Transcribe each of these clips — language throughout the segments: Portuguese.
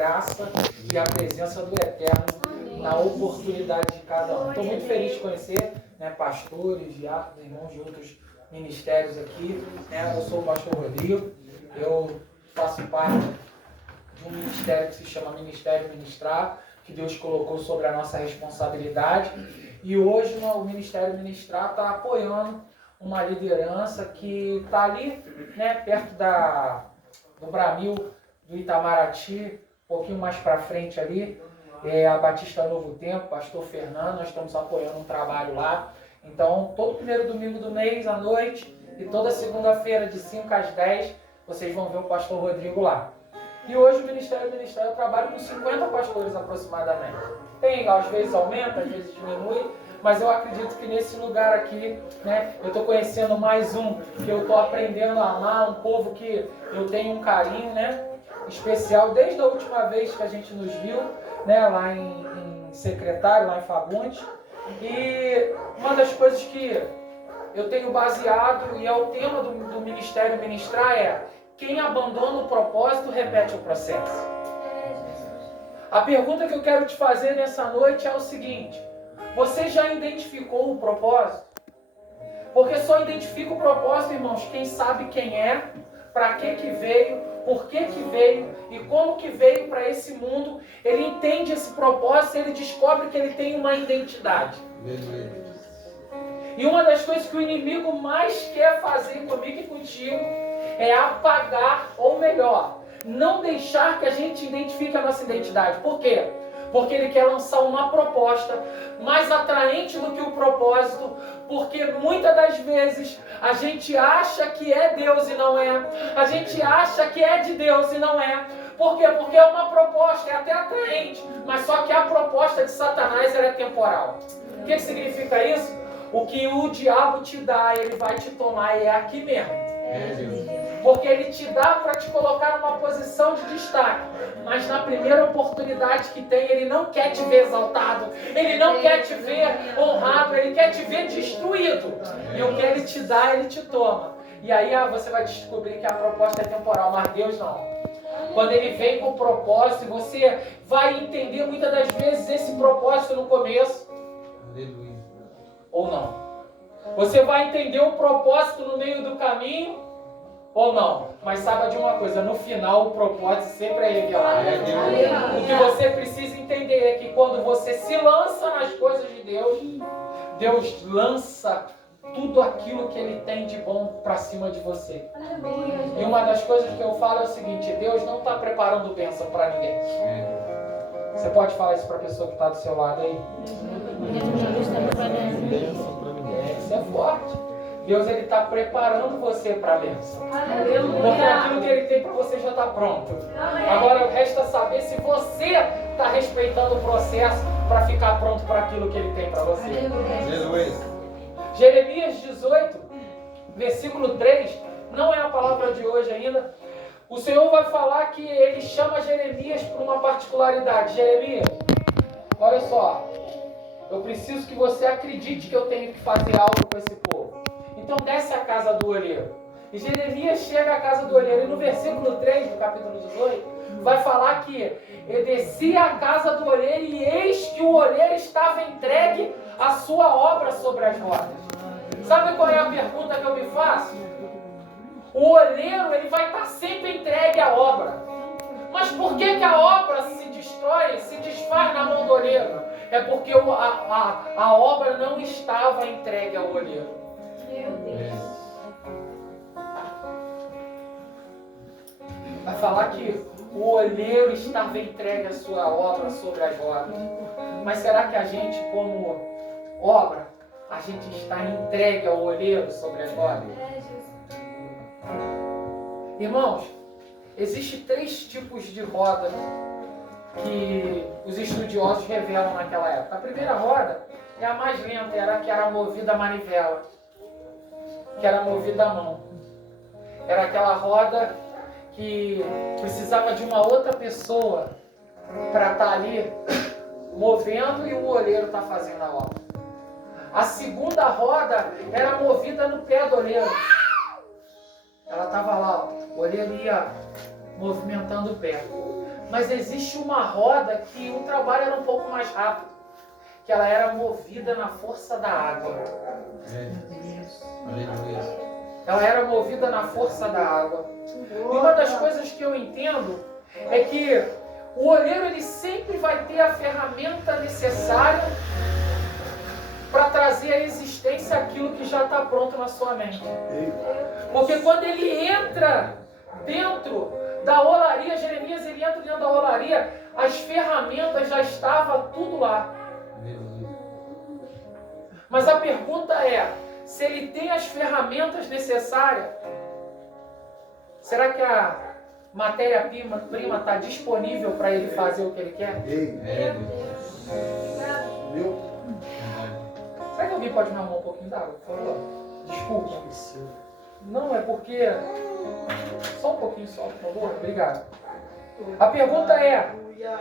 graça e a presença do Eterno na oportunidade de cada um. Estou muito feliz de conhecer, né, pastores, diáconos, irmãos de outros ministérios aqui. Né? Eu sou o pastor Rodrigo, eu faço parte de um ministério que se chama Ministério Ministrar, que Deus colocou sobre a nossa responsabilidade. E hoje o Ministério Ministrar está apoiando uma liderança que está ali, né, perto do Bramil, do Itamaraty, um pouquinho mais para frente ali, a Batista Novo Tempo, pastor Fernando, nós estamos apoiando um trabalho lá. Então, todo primeiro domingo do mês, à noite, e toda segunda-feira, de 5 às 10, vocês vão ver o pastor Rodrigo lá. E hoje o Ministério eu trabalho com 50 pastores aproximadamente. Tem, às vezes aumenta, às vezes diminui, mas eu acredito que nesse lugar aqui, né, eu estou conhecendo mais um, que eu estou aprendendo a amar, um povo que eu tenho um carinho, né, especial, desde a última vez que a gente nos viu, né, lá em Secretário, lá em Fagundes. E uma das coisas que eu tenho baseado, e é o tema do Ministério Ministrar, é: quem abandona o propósito repete o processo. A pergunta que eu quero te fazer nessa noite é o seguinte: você já identificou o propósito? Porque só identifica o propósito, irmãos, quem sabe quem é, para que veio, por que veio e como que veio para esse mundo. Ele entende esse propósito, ele descobre que ele tem uma identidade. E uma das coisas que o inimigo mais quer fazer comigo e contigo é apagar, ou melhor, não deixar que a gente identifique a nossa identidade. Por quê? Porque ele quer lançar uma proposta mais atraente do que o propósito, porque muitas das vezes a gente acha que é Deus e não é, a gente acha que é de Deus e não é. Por quê? Porque é uma proposta, é até atraente, mas só que a proposta de Satanás ela é temporal. O que significa isso? O que o diabo te dá, ele vai te tomar, e é aqui mesmo. Porque ele te dá para te colocar numa posição de destaque, mas na primeira oportunidade que tem, ele não quer te ver exaltado, ele não quer te ver honrado, ele quer te ver destruído. E o que ele te dá, ele te toma. E aí você vai descobrir que a proposta é temporal, mas Deus não. Quando ele vem com o propósito, você vai entender muitas das vezes esse propósito no começo. Aleluia. Ou não. Você vai entender o propósito no meio do caminho, ou não. Mas saiba de uma coisa, no final o propósito sempre é revelado. O que você precisa entender é que quando você se lança nas coisas de Deus, Deus lança tudo aquilo que Ele tem de bom para cima de você. E uma das coisas que eu falo é o seguinte: Deus não está preparando bênção para ninguém. Você pode falar isso para a pessoa que está do seu lado aí? Isso é forte. Deus ele está preparando você para a bênção. Porque aquilo que Ele tem para você já está pronto. Agora resta saber se você está respeitando o processo para ficar pronto para aquilo que Ele tem para você. Jeremias 18, versículo 3, não é a palavra de hoje ainda. O Senhor vai falar que Ele chama Jeremias por uma particularidade. Jeremias, olha só, eu preciso que você acredite que eu tenho que fazer algo com esse povo. Então desce à casa do olheiro. E Jeremias chega à casa do olheiro. E no versículo 3 do capítulo 18, vai falar que ele descia à casa do olheiro e eis que o olheiro estava entregue a sua obra sobre as rodas. Sabe qual é a pergunta que eu me faço? O olheiro ele vai estar sempre entregue à obra. Mas por que a obra se destrói, se desfaz na mão do olheiro? É porque a obra não estava entregue ao olheiro. Meu Deus. Vai falar que o olheiro estava entregue a sua obra sobre as rodas. Mas será que a gente, como obra, a gente está entregue ao olheiro sobre as rodas? Irmãos, existem 3 tipos de roda que os estudiosos revelam naquela época. A primeira roda é a mais lenta, era a que era movida a manivela, que era movida à mão. Era aquela roda que precisava de uma outra pessoa para estar ali movendo e o olheiro está fazendo a obra. A segunda roda era movida no pé do olheiro. Ela estava lá, o olheiro ia movimentando o pé. Mas existe uma roda que o trabalho era um pouco mais rápido, que ela era movida na força da água. Ela era movida na força da água. E uma das coisas que eu entendo é que o olheiro ele sempre vai ter a ferramenta necessária para trazer à existência aquilo que já está pronto na sua mente. Porque quando ele entra dentro da olaria, Jeremias ele entra dentro da olaria, as ferramentas já estavam tudo lá. Mas a pergunta é, se ele tem as ferramentas necessárias, será que a matéria-prima está disponível para ele fazer o que ele quer? Será que alguém pode me arrumar um pouquinho d'água, por favor? Desculpa. Não, é porque... Só um pouquinho só, por favor. Obrigado. A pergunta é,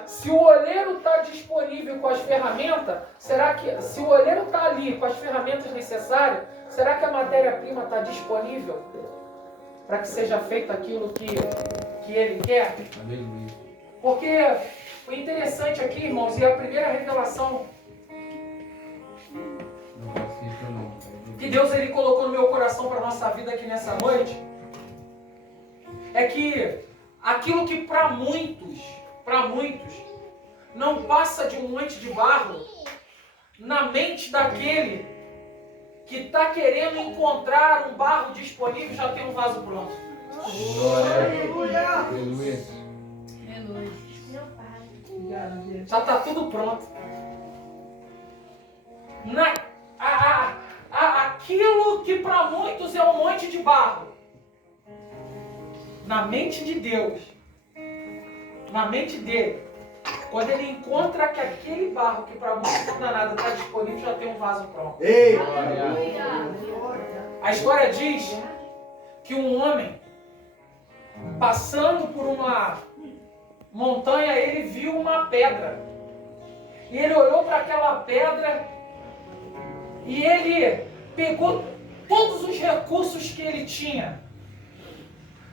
se o olheiro está disponível com as ferramentas, será que, se o olheiro está ali com as ferramentas necessárias, será que a matéria-prima está disponível para que seja feito aquilo que ele quer? Porque o interessante aqui, irmãos, e a primeira revelação que Deus ele colocou no meu coração para a nossa vida aqui nessa noite, é que aquilo que para muitos, não passa de um monte de barro, na mente daquele que está querendo encontrar um barro disponível, já tem um vaso pronto. Aleluia! Já está tudo pronto. Aquilo que para muitos é um monte de barro, na mente de Deus, na mente dele, quando ele encontra que aquele barro que para muitos não dá nada está disponível, já tem um vaso pronto. Ei. A história diz que um homem, passando por uma montanha, ele viu uma pedra. E ele olhou para aquela pedra e ele pegou todos os recursos que ele tinha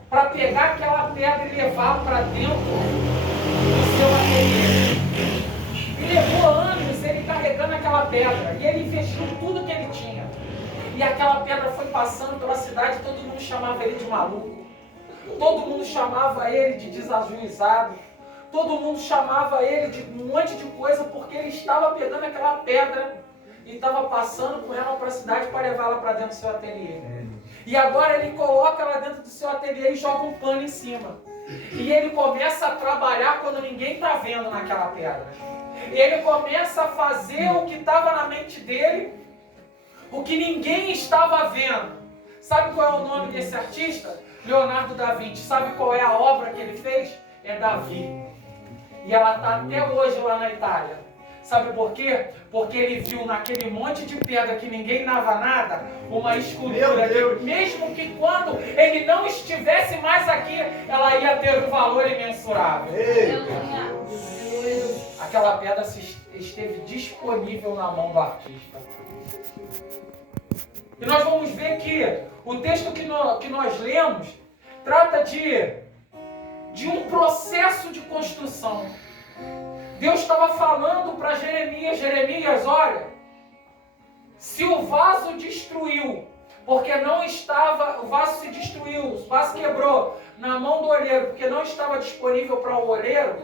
para pegar aquela pedra e levar para dentro do seu ateliê. E levou anos ele carregando aquela pedra. E ele investiu tudo que ele tinha. E aquela pedra foi passando pela cidade, todo mundo chamava ele de maluco. Todo mundo chamava ele de desajuizado. Todo mundo chamava ele de um monte de coisa, porque ele estava pegando aquela pedra e estava passando com ela para a cidade para levá-la para dentro do seu ateliê. E agora ele coloca ela dentro do seu ateliê e joga um pano em cima. E ele começa a trabalhar quando ninguém está vendo naquela pedra. E ele começa a fazer o que estava na mente dele, o que ninguém estava vendo. Sabe qual é o nome desse artista? Leonardo da Vinci. Sabe qual é a obra que ele fez? É Davi. E ela está até hoje lá na Itália. Sabe por quê? Porque ele viu naquele monte de pedra que ninguém dava nada, uma escultura que, mesmo que quando ele não estivesse mais aqui, ela ia ter um valor imensurável. Aquela pedra esteve disponível na mão do artista. E nós vamos ver que o texto que nós lemos trata de um processo de construção. Deus estava falando para Jeremias, Jeremias, olha, se o vaso destruiu, porque não estava, o vaso se destruiu, o vaso quebrou na mão do olheiro, porque não estava disponível para o olheiro,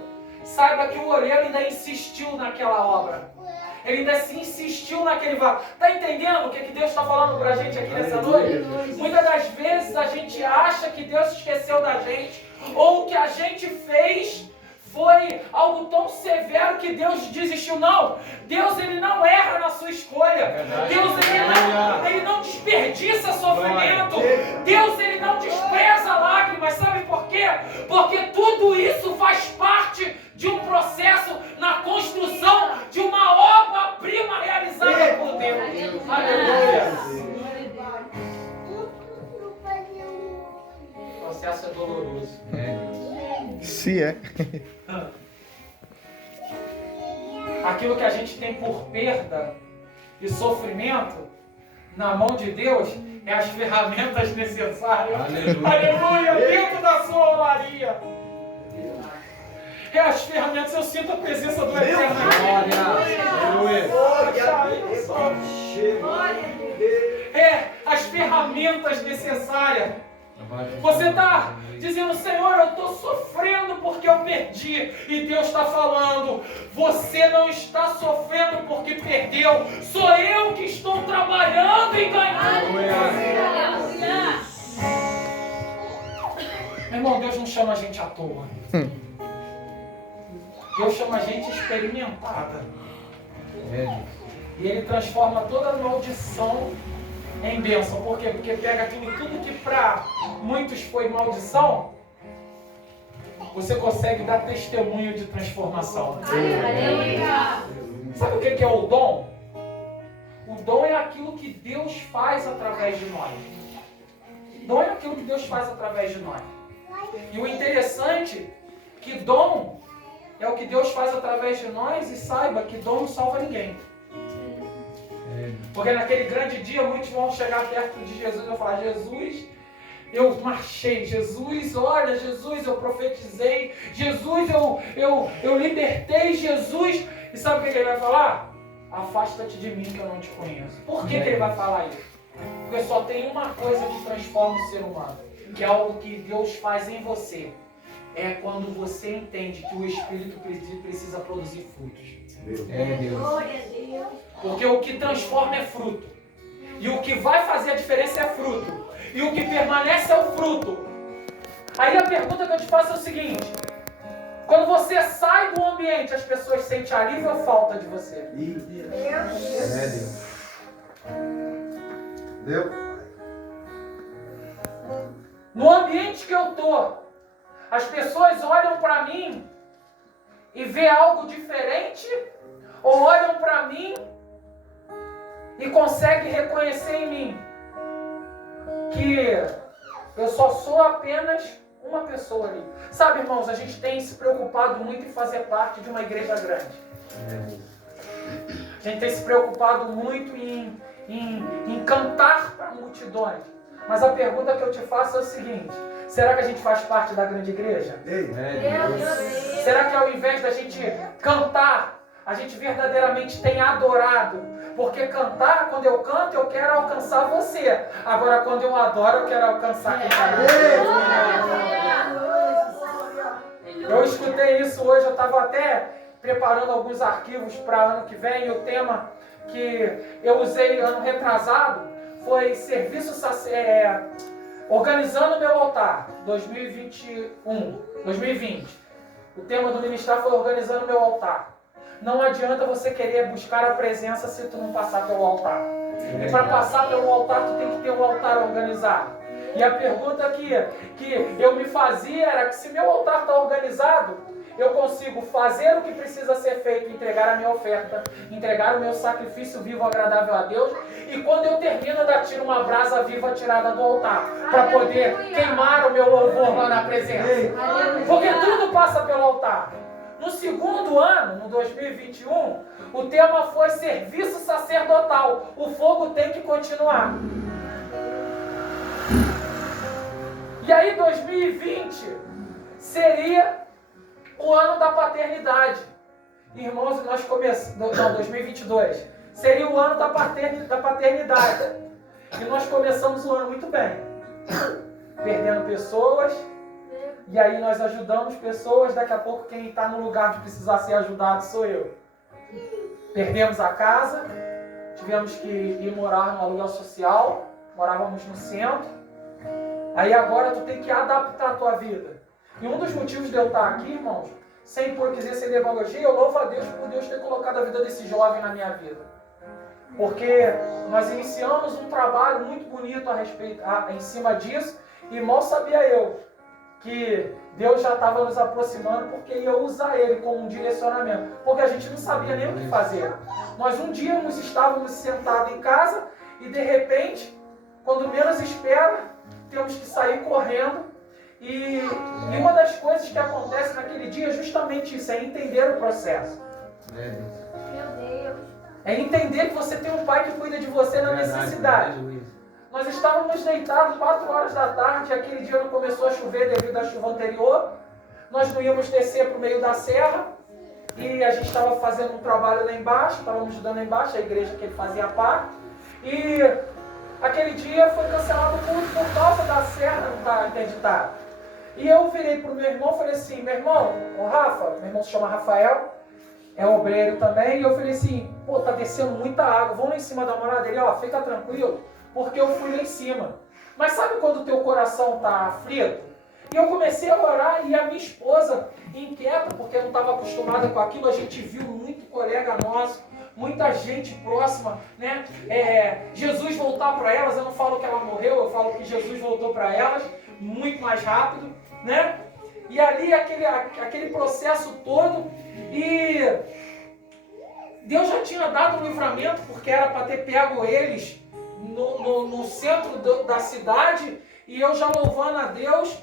saiba que o olheiro ainda insistiu naquela obra. Ele ainda se insistiu naquele vaso. Está entendendo o que Deus está falando para a gente aqui nessa noite? Muitas das vezes a gente acha que Deus esqueceu da gente, ou o que a gente fez foi algo tão severo que Deus desistiu. Não, Deus ele não erra na sua escolha. Deus ele não desperdiça sofrimento. Deus ele não despreza lágrimas. Sabe por quê? Porque tudo isso faz parte de um processo na construção de uma obra-prima realizada por Deus. Aleluia. O processo é doloroso. Se é. Aquilo que a gente tem por perda e sofrimento, na mão de Deus, é as ferramentas necessárias. Aleluia! Aleluia! Dentro da sua olaria. É as ferramentas, eu sinto a presença do Eterno. É as ferramentas necessárias. Você está dizendo, Senhor, eu estou sofrendo porque eu perdi. E Deus está falando, você não está sofrendo porque perdeu. Sou eu que estou trabalhando em ganhar. Meu irmão, Deus não chama a gente à toa. Deus chama a gente experimentada. E Ele transforma toda maldição em bênção. Por quê? Porque pega aquilo tudo que para muitos foi maldição, você consegue dar testemunho de transformação. Sabe o que é o dom? O dom é aquilo que Deus faz através de nós. Dom é aquilo que Deus faz através de nós. E o interessante é que dom é o que Deus faz através de nós, e saiba que dom não salva ninguém. Porque naquele grande dia muitos vão chegar perto de Jesus e vão falar, Jesus, eu marchei, Jesus, olha, Jesus, eu profetizei, Jesus, eu libertei, Jesus. E sabe o que ele vai falar? Afasta-te de mim que eu não te conheço. Por que ele vai falar isso? Porque só tem uma coisa que transforma o ser humano, que é algo que Deus faz em você. É quando você entende que o Espírito precisa produzir frutos. Deus. Porque o que transforma é fruto. E o que vai fazer a diferença é fruto. E o que permanece é o fruto. Aí a pergunta que eu te faço é o seguinte: quando você sai do ambiente, as pessoas sentem alívio ou falta de você? Deus. No ambiente que eu estou, as pessoas olham para mim e vê algo diferente, ou olham para mim e conseguem reconhecer em mim que eu só sou apenas uma pessoa ali. Sabe, irmãos, a gente tem se preocupado muito em fazer parte de uma igreja grande. A gente tem se preocupado muito em cantar para multidões. Mas a pergunta que eu te faço é o seguinte: será que a gente faz parte da grande igreja? Será que ao invés da gente cantar, a gente verdadeiramente tem adorado? Porque cantar, quando eu canto, eu quero alcançar você. Agora, quando eu adoro, eu quero alcançar quem está comigo. Eu escutei isso hoje, eu estava até preparando alguns arquivos para ano que vem, e o tema que eu usei ano retrasado foi organizando meu altar, 2020. O tema do ministério foi organizando meu altar. Não adianta você querer buscar a presença se tu não passar pelo altar. E para passar pelo altar, tu tem que ter um altar organizado. E a pergunta que eu me fazia era que se meu altar está organizado, eu consigo fazer o que precisa ser feito, entregar a minha oferta, entregar o meu sacrifício vivo agradável a Deus, e quando eu termino, ainda tiro uma brasa viva tirada do altar, para poder queimar o meu louvor lá na presença. Porque tudo passa pelo altar. No segundo ano, no 2021, o tema foi serviço sacerdotal. O fogo tem que continuar. E aí 2020 seria o ano da paternidade. Irmãos, nós começamos... Não, 2022. Seria o ano da paternidade. E nós começamos o ano muito bem. Perdendo pessoas. E aí nós ajudamos pessoas. Daqui a pouco quem está no lugar de precisar ser ajudado sou eu. Perdemos a casa. Tivemos que ir morar no aluguel social. Morávamos no centro. Aí agora tu tem que adaptar a tua vida. E um dos motivos de eu estar aqui, irmãos, sem hipocrisia, sem demagogia, eu louvo a Deus por Deus ter colocado a vida desse jovem na minha vida. Porque nós iniciamos um trabalho muito bonito em cima disso, e mal sabia eu que Deus já estava nos aproximando, porque ia usar ele como um direcionamento. Porque a gente não sabia nem o que fazer. Nós um dia estávamos sentados em casa e de repente, quando menos espera, temos que sair correndo. E uma das coisas que acontece naquele dia é justamente isso, é entender o processo. Meu Deus. É entender que você tem um pai que cuida de você na necessidade. Nós estávamos deitados 4 horas da tarde, aquele dia não começou a chover devido à chuva anterior. nós não íamos descer para o meio da serra e a gente estava fazendo um trabalho lá embaixo, estávamos ajudando lá embaixo, a igreja que ele fazia parte. E aquele dia foi cancelado o culto por causa da serra não estar interditada. E eu virei para o meu irmão e falei assim, meu irmão, o Rafa, meu irmão se chama Rafael, é obreiro também, e eu falei assim, pô, tá descendo muita água, vamos lá em cima da morada dele, ó, fica tranquilo, porque eu fui lá em cima. Mas sabe quando o teu coração tá aflito? E eu comecei a orar e a minha esposa, inquieta, porque eu não estava acostumada com aquilo, a gente viu muito colega nosso, muita gente próxima, né? Jesus voltar para elas, eu não falo que ela morreu, eu falo que Jesus voltou para elas, muito mais rápido, né? E ali aquele processo todo, e Deus já tinha dado um livramento, porque era para ter pego eles no centro da cidade, e eu já louvando a Deus.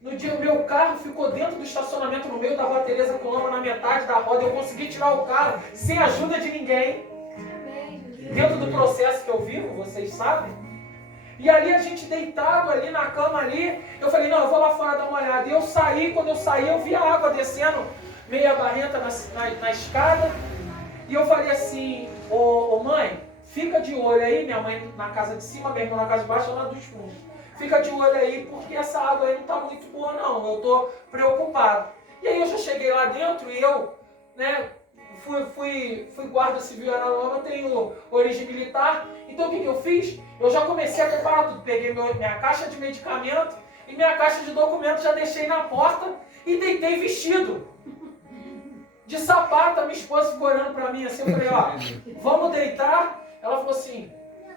No dia o meu carro ficou dentro do estacionamento no meio da Rua Teresa com lama na metade da roda. Eu consegui tirar o carro sem ajuda de ninguém. Dentro do processo que eu vivo, vocês sabem. E ali a gente deitado ali na cama ali, eu falei, não, eu vou lá fora dar uma olhada. E eu saí, quando eu saí, eu vi a água descendo meia barrenta na escada. E eu falei assim, ô mãe, fica de olho aí, minha mãe na casa de cima, meu irmão na casa de baixo, lá dos fundos. Fica de olho aí, porque essa água aí não está muito boa não, eu estou preocupado. E aí eu já cheguei lá dentro e eu, né, fui guarda civil Araruama, tenho origem militar. Então o que eu fiz? Eu já comecei a preparar tudo, peguei minha caixa de medicamento e minha caixa de documentos, já deixei na porta e deitei vestido. De sapato, a minha esposa ficou olhando para mim assim, eu falei, ó, vamos deitar? Ela falou assim,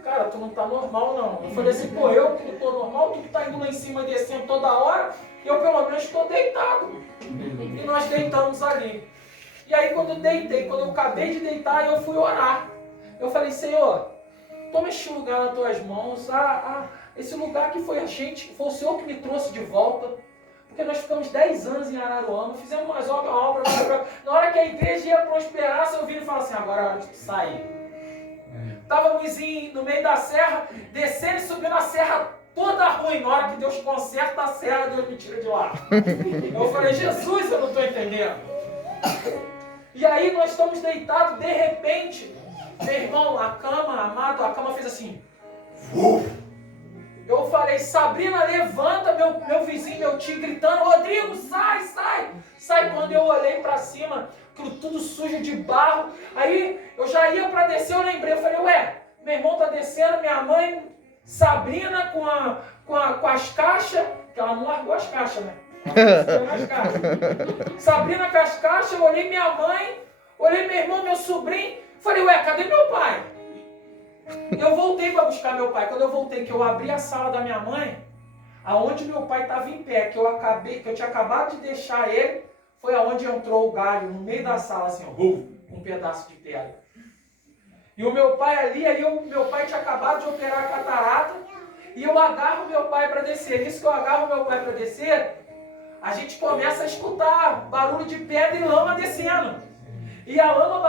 cara, tu não tá normal não. Eu falei assim, pô, eu que não tô normal, tu que tá indo lá em cima e descendo toda hora, eu pelo menos estou deitado. E nós deitamos ali. E aí quando eu deitei, quando eu acabei de deitar, eu fui orar. Eu falei, Senhor, toma este lugar nas tuas mãos, esse lugar que foi a gente, foi o Senhor que me trouxe de volta. Porque nós ficamos 10 anos em Araruama, fizemos umas obras. Na hora que a igreja ia prosperar, eu vim e falei assim, agora é hora de sair. Estávamos no meio da serra, descendo e subindo a serra toda ruim. Na hora que Deus conserta a serra, Deus me tira de lá. Eu falei, Jesus, eu não estou entendendo. E aí nós estamos deitados, de repente, meu irmão, a cama fez assim. Eu falei, Sabrina, levanta, meu vizinho, meu tio gritando, Rodrigo, sai, sai. Sai. Quando eu olhei para cima, aquilo tudo sujo de barro. Aí eu já ia para descer, eu lembrei, eu falei, ué, meu irmão tá descendo, minha mãe, Sabrina com as caixas, que ela não largou as caixas, né? Sabrina com as caixas, eu olhei minha mãe, olhei meu irmão, meu sobrinho, falei, ué, cadê meu pai? Eu voltei para buscar meu pai. Quando eu voltei, que eu abri a sala da minha mãe, aonde meu pai estava em pé, que eu tinha acabado de deixar ele, foi aonde entrou o galho, no meio da sala, assim, ó, um pedaço de pedra. E o meu pai ali, meu pai tinha acabado de operar a catarata, e eu agarro meu pai para descer. Nisso que eu agarro meu pai para descer, a gente começa a escutar barulho de pedra e lama descendo. E a água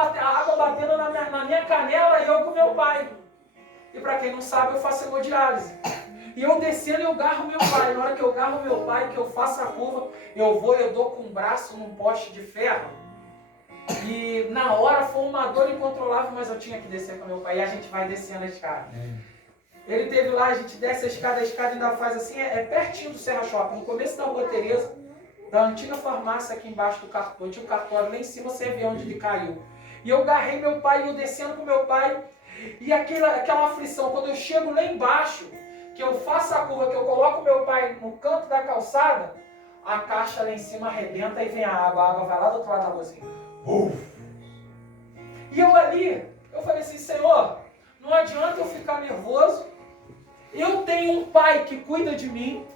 batendo na minha canela e eu com meu pai. E para quem não sabe, eu faço hemodiálise. E eu descendo e eu garro meu pai. Na hora que eu garro meu pai, que eu faço a curva, eu dou com o braço num poste de ferro. E na hora foi uma dor incontrolável, mas eu tinha que descer com meu pai. E a gente vai descendo a escada. Ele teve lá, a gente desce a escada ainda faz assim, é pertinho do Serra Shopping, no começo da Rua Teresa, da antiga farmácia aqui embaixo do cartório. Tinha um cartório lá em cima, você vê onde ele caiu. E eu garrei meu pai, e eu descendo com meu pai. E aquela aflição, quando eu chego lá embaixo, que eu faço a curva, que eu coloco meu pai no canto da calçada, a caixa lá em cima arrebenta e vem a água vai lá do outro lado da rua assim. E eu ali, eu falei assim, Senhor, não adianta eu ficar nervoso, eu tenho um pai que cuida de mim.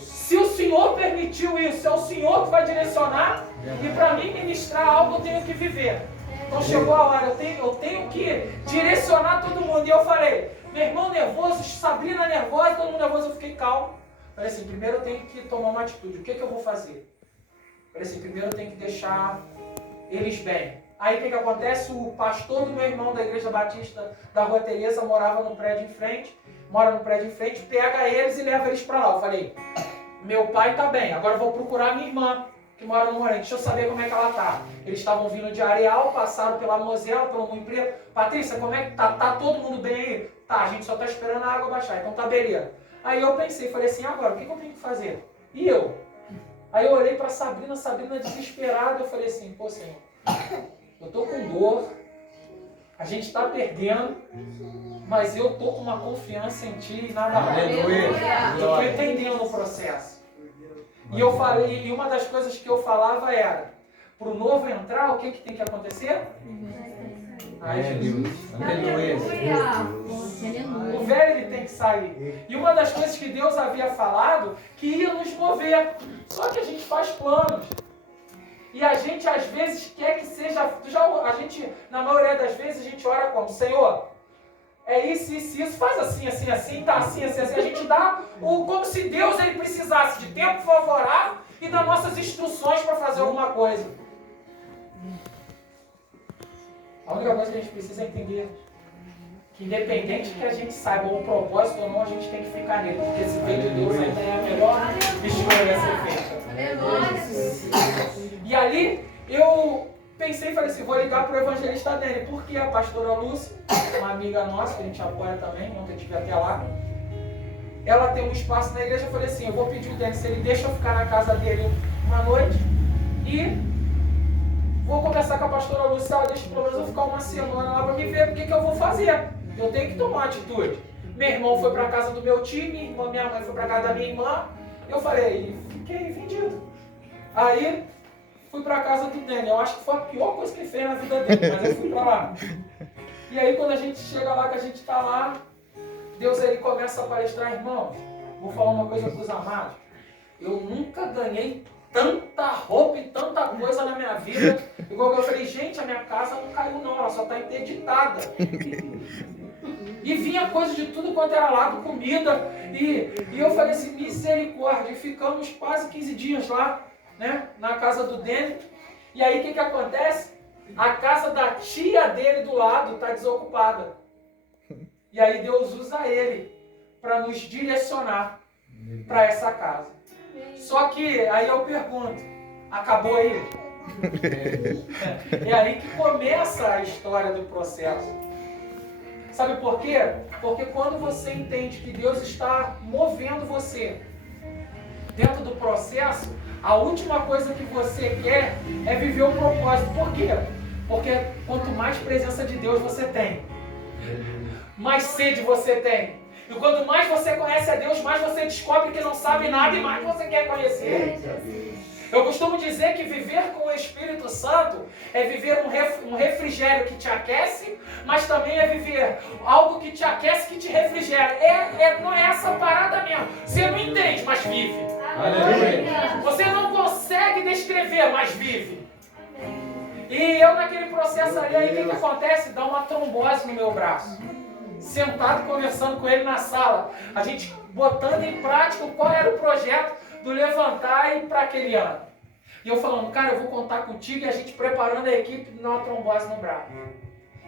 Se o Senhor permitiu isso, é o Senhor que vai direcionar, e para mim ministrar algo eu tenho que viver. Então chegou a hora, eu tenho que direcionar todo mundo. E eu falei, meu irmão nervoso, Sabrina nervosa, todo mundo nervoso, eu fiquei calmo. Falei assim, primeiro eu tenho que tomar uma atitude. O que eu vou fazer? Falei assim, primeiro eu tenho que deixar eles bem. Aí o que acontece? O pastor do meu irmão da Igreja Batista da Rua Teresa mora no prédio em frente, pega eles e leva eles para lá. Eu falei, meu pai tá bem, agora eu vou procurar a minha irmã, que mora no Moreno, deixa eu saber como é que ela tá. Eles estavam vindo de Areal, passaram pela Mosela, pelo Moinho Preto. Patrícia, como é que tá? Tá todo mundo bem aí? Tá, a gente só tá esperando a água baixar, então tá beleza. Aí eu pensei, falei assim, agora, o que eu tenho que fazer? E eu? Aí eu olhei pra Sabrina desesperada, eu falei assim, pô, Senhor, eu tô com dor, a gente tá perdendo, mas eu tô com uma confiança em Ti e nada mais. Eu tô entendendo o processo. E eu falei, e uma das coisas que eu falava era, pro novo entrar, o que tem que acontecer? Ai, Jesus. O velho ele tem que sair. E uma das coisas que Deus havia falado, que ia nos mover. Só que a gente faz planos. E a gente às vezes quer que seja... a gente, na maioria das vezes, a gente ora como? Senhor, é isso, faz assim, tá assim. A gente dá como se Deus ele precisasse de tempo favorável e das nossas instruções para fazer alguma coisa. A única coisa que a gente precisa entender que independente que a gente saiba o propósito ou não, a gente tem que ficar nele, porque se vem de Deus ainda é a melhor escolha a ser feita. E ali eu pensei e falei assim, vou ligar para o evangelista Dani, porque a pastora Lúcia, uma amiga nossa, que a gente apoia também, ontem eu estive até lá, ela tem um espaço na igreja, eu falei assim, eu vou pedir o Dani se ele deixa eu ficar na casa dele uma noite e vou conversar com a pastora Lúcia, ela deixa pelo menos eu ficar uma semana lá para me ver o que eu vou fazer. Eu tenho que tomar uma atitude. Meu irmão foi para a casa do meu tio, minha mãe foi para a casa da minha irmã. Eu falei, fiquei vendido. Aí fui para a casa do Dani. Eu acho que foi a pior coisa que ele fez na vida dele, mas eu fui para lá. E aí quando a gente chega lá, que a gente está lá, Deus ele começa a palestrar, irmãos. Vou falar uma coisa para os amados. Eu nunca ganhei tanta roupa e tanta coisa na minha vida, igual que eu falei, gente, a minha casa não caiu não, ela só está interditada. E vinha coisa de tudo quanto era lado, comida, e eu falei assim, misericórdia, e ficamos quase 15 dias lá, né, na casa do Dani, e aí o que acontece? A casa da tia dele do lado está desocupada, e aí Deus usa ele para nos direcionar para essa casa. Só que aí eu pergunto, acabou aí? É aí que começa a história do processo. Sabe por quê? Porque quando você entende que Deus está movendo você dentro do processo, a última coisa que você quer é viver o propósito. Por quê? Porque quanto mais presença de Deus você tem, mais sede você tem. E quanto mais você conhece a Deus, mais você descobre que não sabe nada e mais você quer conhecer. Eu costumo dizer que viver com o Espírito Santo é viver um refrigério que te aquece, mas também é viver algo que te aquece, que te refrigera. Não é essa parada mesmo. Você não entende, mas vive. Você não consegue descrever, mas vive. E eu naquele processo ali, aí o que acontece? Dá uma trombose no meu braço. Sentado conversando com ele na sala, a gente botando em prática qual era o projeto do levantar e para aquele ano. E eu falando, cara, eu vou contar contigo, e a gente preparando a equipe de dar uma trombose no braço.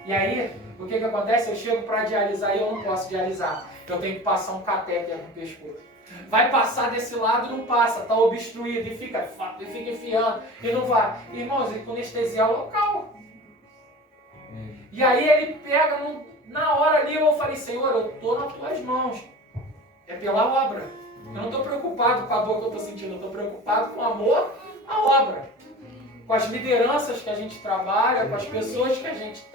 E aí, o que acontece? Eu chego para dialisar e eu não posso dialisar. Eu tenho que passar um catéter no pescoço. Vai passar desse lado, não passa, está obstruído e fica enfiando e não vai. Irmãos, ele com anestesia local. E aí ele pega na hora ali, eu falei, Senhor, eu estou nas tuas mãos. É pela obra. Eu não estou preocupado com a dor que eu estou sentindo, eu estou preocupado com o amor à obra. Com as lideranças que a gente trabalha, com as pessoas que a gente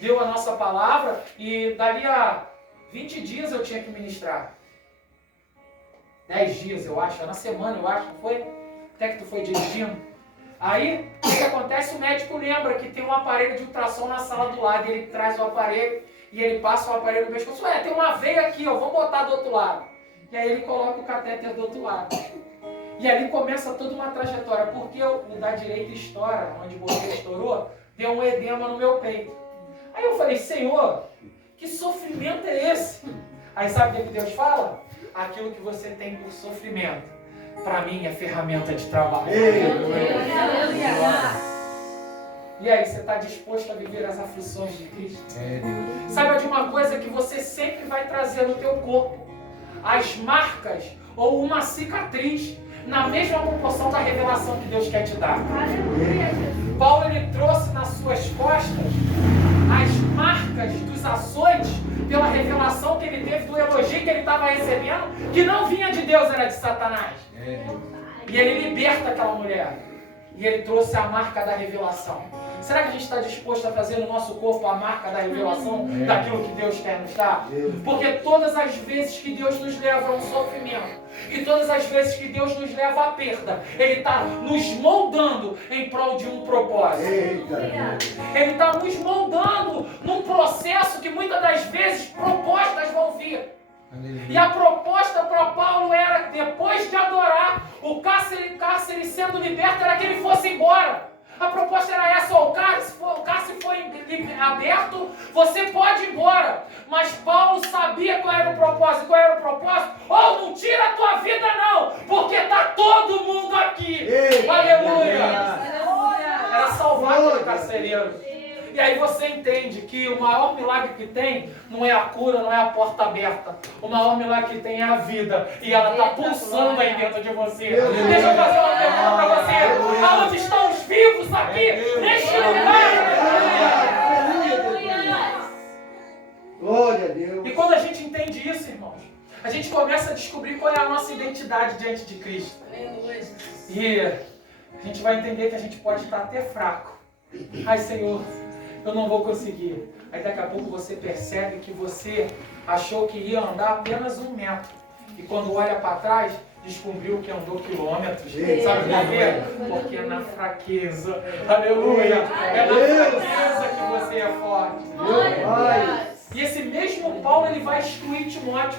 deu a nossa palavra, e dali a 20 dias eu tinha que ministrar. 10 dias, eu acho, na semana, eu acho, não foi? Até que tu foi dirigindo. Aí, o que acontece? O médico lembra que tem um aparelho de ultrassom na sala do lado, e ele traz o aparelho, e ele passa o aparelho no pescoço. Tem uma veia aqui, ó, vamos botar do outro lado. E aí ele coloca o catéter do outro lado. E ali começa toda uma trajetória, porque o da direita estoura, onde o boleiro estourou, deu um edema no meu peito. Aí eu falei, Senhor, que sofrimento é esse? Aí sabe o que Deus fala? Aquilo que você tem por sofrimento, para mim é ferramenta de trabalho. E aí, você está disposto a viver as aflições de Cristo? Saiba de uma coisa que você sempre vai trazer no teu corpo. As marcas ou uma cicatriz na mesma proporção da revelação que Deus quer te dar. Aleluia, Jesus. Paulo, ele trouxe nas suas costas as marcas dos açoites pela revelação que ele teve do elogio que ele estava recebendo, que não vinha de Deus, era de Satanás. E ele liberta aquela mulher. E ele trouxe a marca da revelação. Será que a gente está disposto a fazer no nosso corpo a marca da revelação daquilo que Deus quer nos dar? Porque todas as vezes que Deus nos leva a um sofrimento, e todas as vezes que Deus nos leva à perda, Ele está nos moldando em prol de um propósito. Ele está nos moldando num processo que muitas das vezes propostas vão vir. E a proposta para Paulo era, depois de adorar, o cárcere sendo liberto, era que ele fosse embora. A proposta era essa: o cárcere foi aberto, você pode ir embora. Mas Paulo sabia qual era o propósito. Qual era o propósito? Oh, não tira a tua vida não, porque está todo mundo aqui. Aleluia! Era salvar aquele carcereiro. E aí você entende que o maior milagre que tem não é a cura, não é a porta aberta. O maior milagre que tem é a vida. E ela está pulsando aí dentro de você. Deixa eu fazer uma pergunta para você. Aonde estão os vivos aqui? Neste lugar. Glória a Deus. E quando a gente entende isso, irmãos, a gente começa a descobrir qual é a nossa identidade diante de Cristo. E a gente vai entender que a gente pode estar até fraco. Ai, Senhor, eu não vou conseguir. Aí daqui a pouco você percebe que você achou que ia andar apenas 1 metro. E quando olha para trás, descobriu que andou quilômetros. Sabe por quê? Porque é na fraqueza. Aleluia! É na fraqueza que você é forte. E esse mesmo Paulo, ele vai instruir Timóteo.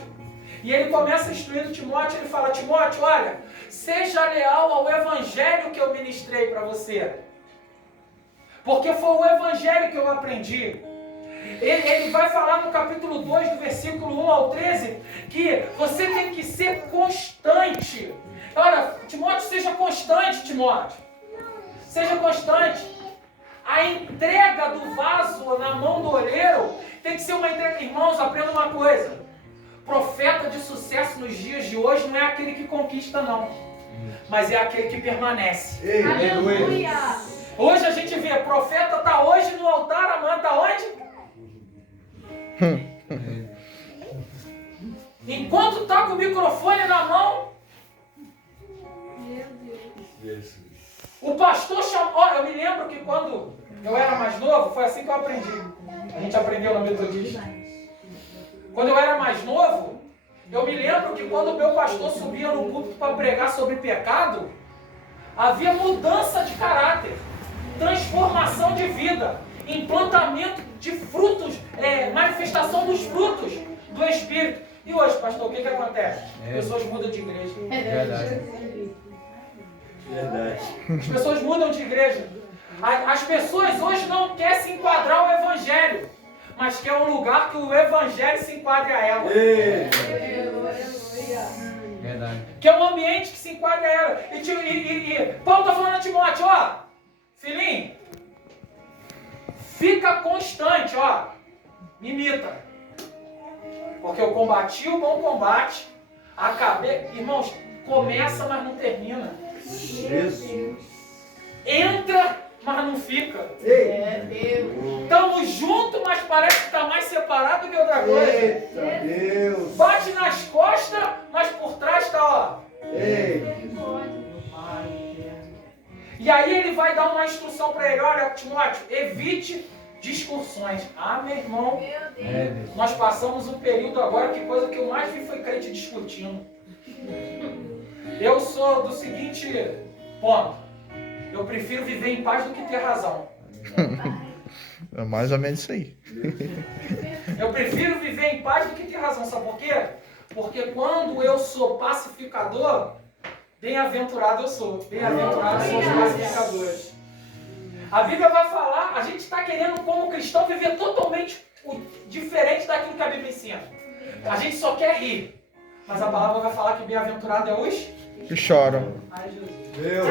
E ele começa instruindo Timóteo, ele fala: Timóteo, olha, seja leal ao evangelho que eu ministrei para você. Porque foi o evangelho que eu aprendi. Ele vai falar no capítulo 2, do versículo 1 ao 13, que você tem que ser constante. Olha, Timóteo, seja constante, Timóteo. Seja constante. A entrega do vaso na mão do olheiro tem que ser uma entrega. Irmãos, aprenda uma coisa. Profeta de sucesso nos dias de hoje não é aquele que conquista, não. Mas é aquele que permanece. Aleluia! Hoje a gente vê, profeta está hoje no altar, amanhã está onde? Enquanto está com o microfone na mão, o pastor chamou. Olha, eu me lembro que quando eu era mais novo, foi assim que eu aprendi. A gente aprendeu na Metodista. Quando eu era mais novo, eu me lembro que quando o meu pastor subia no púlpito para pregar sobre pecado, havia mudança de caráter, transformação de vida, implantamento de frutos, manifestação dos frutos do Espírito. E hoje, pastor, o que acontece? As pessoas mudam de igreja. Verdade. As pessoas mudam de igreja. As pessoas hoje não querem se enquadrar ao Evangelho, mas quer um lugar que o Evangelho se enquadre a ela. Verdade. Que é um ambiente que se enquadre a ela. E Paulo está falando a Timóteo, ó, filhinho, fica constante, ó, me imita. Porque eu combati o bom combate, acabei, irmãos, começa, mas não termina. Jesus. Entra, mas não fica. Estamos juntos, mas parece que está mais separado que outra coisa. Eita Deus. Bate nas costas, mas por trás está, ó. Ei. E aí ele vai dar uma instrução para ele: olha, Timóteo, evite discussões. Ah, meu irmão, nós passamos um período agora que coisa que eu mais vi foi crente discutindo. Eu sou do seguinte ponto: eu prefiro viver em paz do que ter razão. É mais ou menos isso aí. Eu prefiro viver em paz do que ter razão. Sabe por quê? Porque quando eu sou pacificador, bem-aventurado eu sou. Bem-aventurados são os pacificadores. A Bíblia vai falar, a gente está querendo como cristão viver totalmente diferente daquilo que a Bíblia ensina. A gente só quer rir. Mas a palavra vai falar que bem-aventurado é os Que choram. Ai, Jesus. Deus.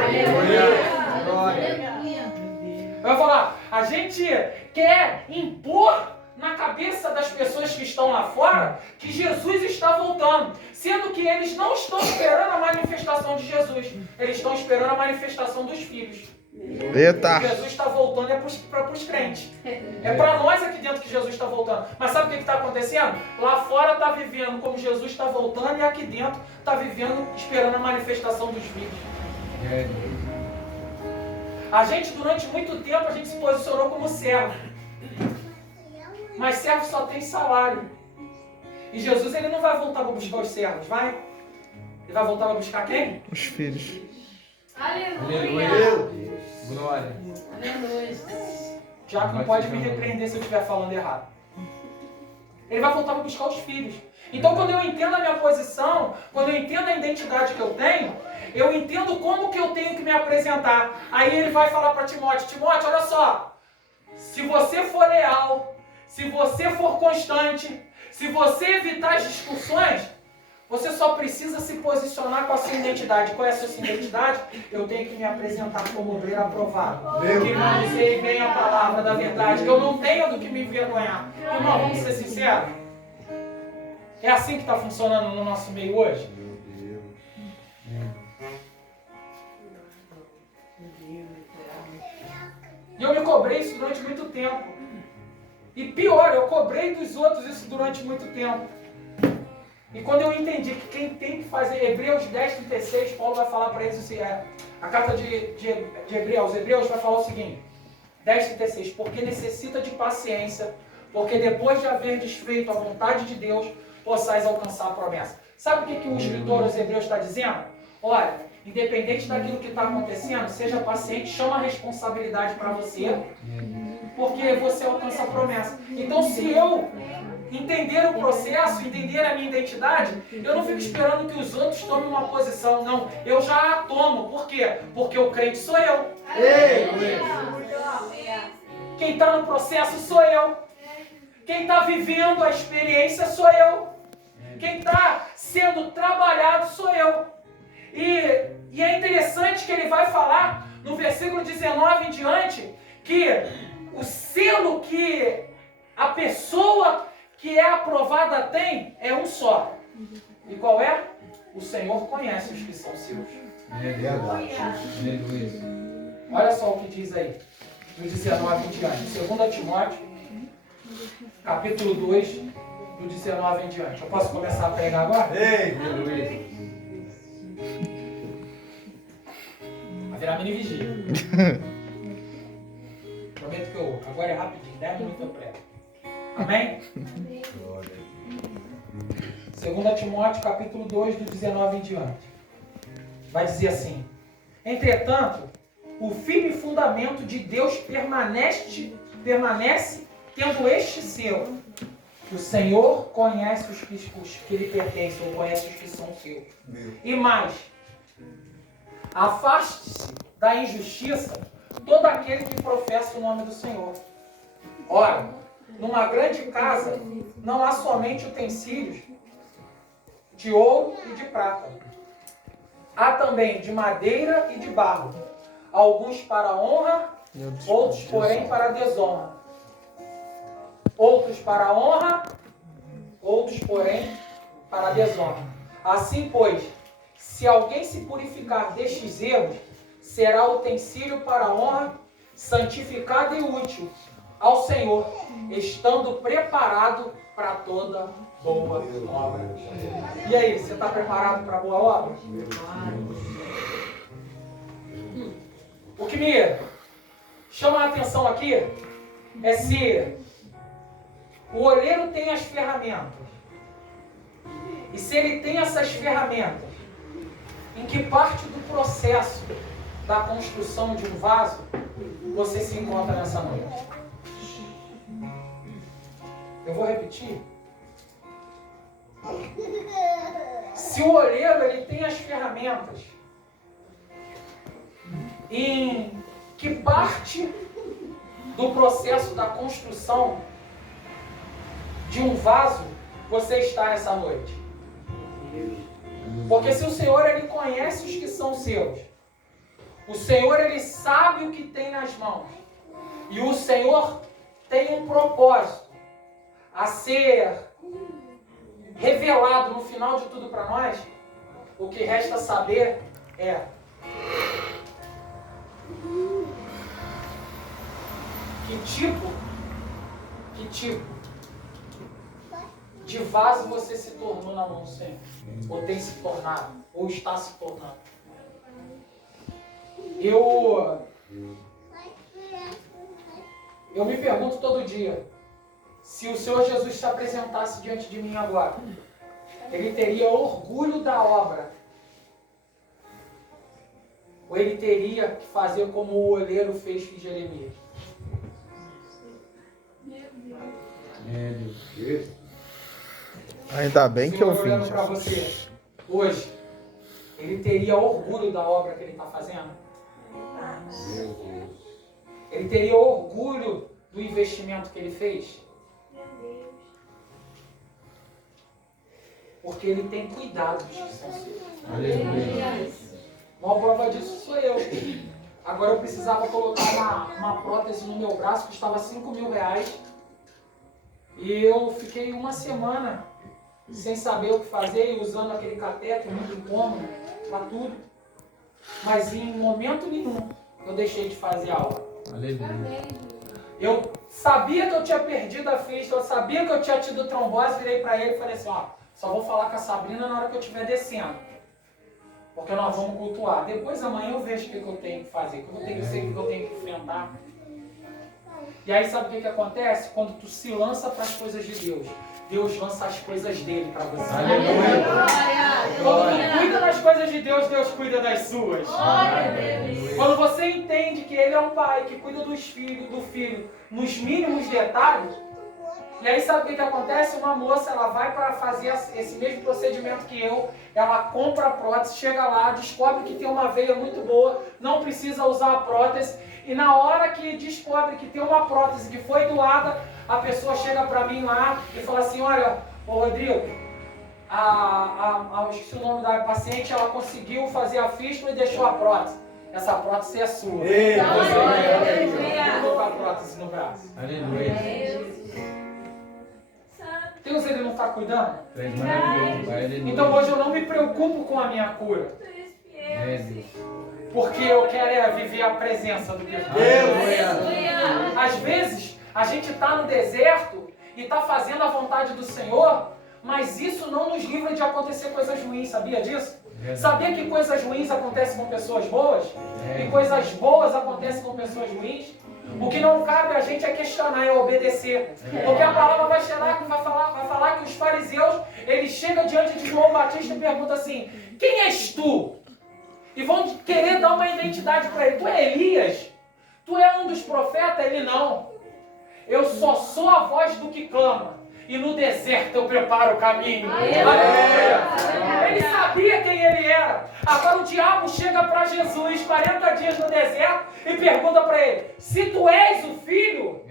Vai falar, a gente quer impor na cabeça das pessoas que estão lá fora que Jesus está voltando, sendo que eles não estão esperando a manifestação de Jesus, eles estão esperando a manifestação dos filhos. Eita. Jesus está voltando é para os crentes. É para nós aqui dentro que Jesus está voltando. Mas sabe o que está acontecendo? Lá fora está vivendo como Jesus está voltando e aqui dentro está vivendo esperando a manifestação dos filhos. A gente, durante muito tempo, a gente se posicionou como servo. Mas servo só tem salário. E Jesus, ele não vai voltar para buscar os servos, vai? Ele vai voltar para buscar quem? Os filhos. Aleluia. Meu Deus. Glória. Aleluia. Tiago não pode me repreender se eu estiver falando errado. Ele vai voltar para buscar os filhos. Então, quando eu entendo a minha posição, quando eu entendo a identidade que eu tenho, eu entendo como que eu tenho que me apresentar. Aí ele vai falar para Timóteo: Timóteo, olha só, se você for leal, se você for constante, se você evitar as discussões, você só precisa se posicionar com a sua identidade. Qual é a sua identidade? Eu tenho que me apresentar como obreiro aprovado. Que manuseie bem a palavra da verdade. Que eu não tenho do que me envergonhar. Irmão, vamos ser sinceros? É assim que está funcionando no nosso meio hoje? Meu Deus. E eu me cobrei isso durante muito tempo. E pior, eu cobrei dos outros isso durante muito tempo. E quando eu entendi que quem tem que fazer, Hebreus 10:36, Paulo vai falar para eles assim, a carta de Hebreus vai falar o seguinte, 10:36, porque necessita de paciência, porque depois de haver desfeito a vontade de Deus, possais alcançar a promessa. Sabe o que o escritor aos Hebreus está dizendo? Olha, independente daquilo que está acontecendo, seja paciente, chama a responsabilidade para você, porque você alcança a promessa. Então, se eu entender o processo, entender a minha identidade, eu não fico esperando que os outros tomem uma posição, não. Eu já a tomo. Por quê? Porque o crente sou eu. Quem está no processo sou eu. Quem está vivendo a experiência sou eu. Quem está sendo trabalhado sou eu. E é interessante que ele vai falar no versículo 19 em diante que o selo que a pessoa que é aprovada tem é um só. E qual é? O Senhor conhece os que são seus. Olha só o que diz aí, no 19 em diante. 2 Timóteo, capítulo 2, do 19 em diante. Eu posso começar a pregar agora? Vai virar mini vigia. Prometo que eu agora é rapidinho, 10 minutos eu prego. Amém? 2 Timóteo, capítulo 2, do 19 em diante. Vai dizer assim: entretanto, o firme fundamento de Deus permanece tendo este selo. O Senhor conhece os que lhe pertencem, ou conhece os que são seus. E mais, afaste-se da injustiça todo aquele que professa o nome do Senhor. Ora, numa grande casa não há somente utensílios de ouro e de prata. Há também de madeira e de barro, alguns para honra, outros, porém, para desonra. Outros para honra, outros, porém, para desonra. Assim, pois, se alguém se purificar destes erros, será utensílio para honra, santificado e útil ao Senhor, estando preparado para toda boa obra. E aí, você está preparado para boa obra? O que me chama a atenção aqui é se o oleiro tem as ferramentas. E se ele tem essas ferramentas, em que parte do processo da construção de um vaso você se encontra nessa noite? Eu vou repetir. Se o oleiro ele tem as ferramentas, em que parte do processo da construção de um vaso você está nessa noite? Porque se o Senhor ele conhece os que são seus, o Senhor ele sabe o que tem nas mãos, e o Senhor tem um propósito a ser revelado no final de tudo para nós, o que resta saber é que tipo de vaso você se tornou na mão do Senhor, ou tem se tornado, ou está se tornando. Eu me pergunto todo dia, se o Senhor Jesus se apresentasse diante de mim agora, Ele teria orgulho da obra, ou Ele teria que fazer como o olheiro fez com Jeremias? Ainda bem que eu vim, olhando para Jesus. você hoje, Ele teria orgulho da obra que Ele está fazendo? Ele teria orgulho do investimento que Ele fez? Porque Ele tem cuidado dos que são seus. Uma prova disso sou eu. Agora eu precisava colocar uma prótese no meu braço que custava R$5.000. E eu fiquei uma semana sem saber o que fazer e usando aquele cateter muito incômodo para tudo. Mas em momento nenhum eu deixei de fazer aula. Eu sabia que eu tinha perdido a ficha, eu sabia que eu tinha tido trombose, virei para ele e falei assim, ó, só vou falar com a Sabrina na hora que eu estiver descendo. Porque nós vamos cultuar. Depois amanhã eu vejo o que eu tenho que fazer, que eu tenho que ser, o que eu tenho que enfrentar. E aí sabe o que acontece? Quando tu se lança para as coisas de Deus, Deus lança as coisas dele para você. Quando tu cuida das coisas de Deus, Deus cuida das suas. Quando você entende que Ele é um pai que cuida do filho nos mínimos detalhes, e aí sabe o que acontece? Uma moça, ela vai para fazer esse mesmo procedimento que eu, ela compra a prótese, chega lá, descobre que tem uma veia muito boa, não precisa usar a prótese, e na hora que descobre que tem uma prótese que foi doada, a pessoa chega para mim lá e fala assim, olha, ô Rodrigo, esqueci o nome da paciente, ela conseguiu fazer a fístula e deixou a prótese. Essa prótese é sua. Vou colocar a prótese no braço. Aleluia. Deus, Ele não está cuidando? Então hoje eu não me preocupo com a minha cura. Porque eu quero viver a presença do Deus. Às vezes, a gente está no deserto e está fazendo a vontade do Senhor, mas isso não nos livra de acontecer coisas ruins, sabia disso? Sabia que coisas ruins acontecem com pessoas boas? E coisas boas acontecem com pessoas ruins? O que não cabe a gente é questionar, é obedecer. Porque a palavra vai falar que os fariseus, eles chegam diante de João Batista e perguntam assim, quem és tu? E vão querer dar uma identidade para ele. Tu é Elias? Tu é um dos profetas? Ele não. Eu só sou a voz do que clama. E no deserto eu preparo o caminho. Aleluia! Ele sabia quem ele era. Agora o diabo chega para Jesus 40 dias no deserto e pergunta para ele, se tu és o filho?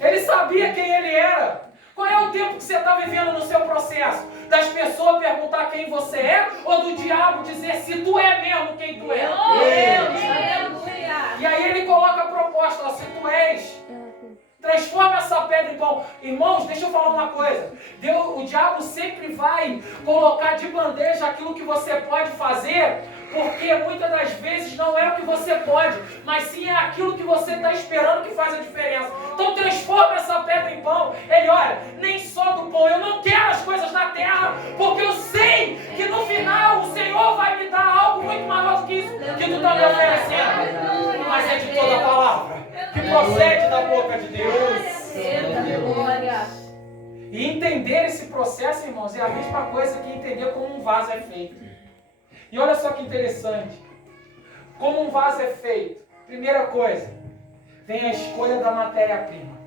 Ele sabia quem ele era. Qual é o tempo que você está vivendo no seu processo? Das pessoas perguntar quem você é ou do diabo dizer se tu é mesmo quem tu é? E aí ele coloca a proposta, ó, se tu és, transforma essa pedra em pão. Irmãos, deixa eu falar uma coisa. O diabo sempre vai colocar de bandeja aquilo que você pode fazer, porque muitas das vezes não é o que você pode, mas sim é aquilo que você está esperando que faz a diferença. Então transforma essa pedra em pão. Ele, olha, nem só do pão, eu não quero as coisas da terra, porque eu sei que no final o Senhor vai me dar algo muito maior do que isso que tu está me oferecendo. Mas é de toda a palavra que procede da boca de Deus. E entender esse processo, irmãos, é a mesma coisa que entender como um vaso é feito. E olha só que interessante. Como um vaso é feito? Primeira coisa, vem a escolha da matéria-prima.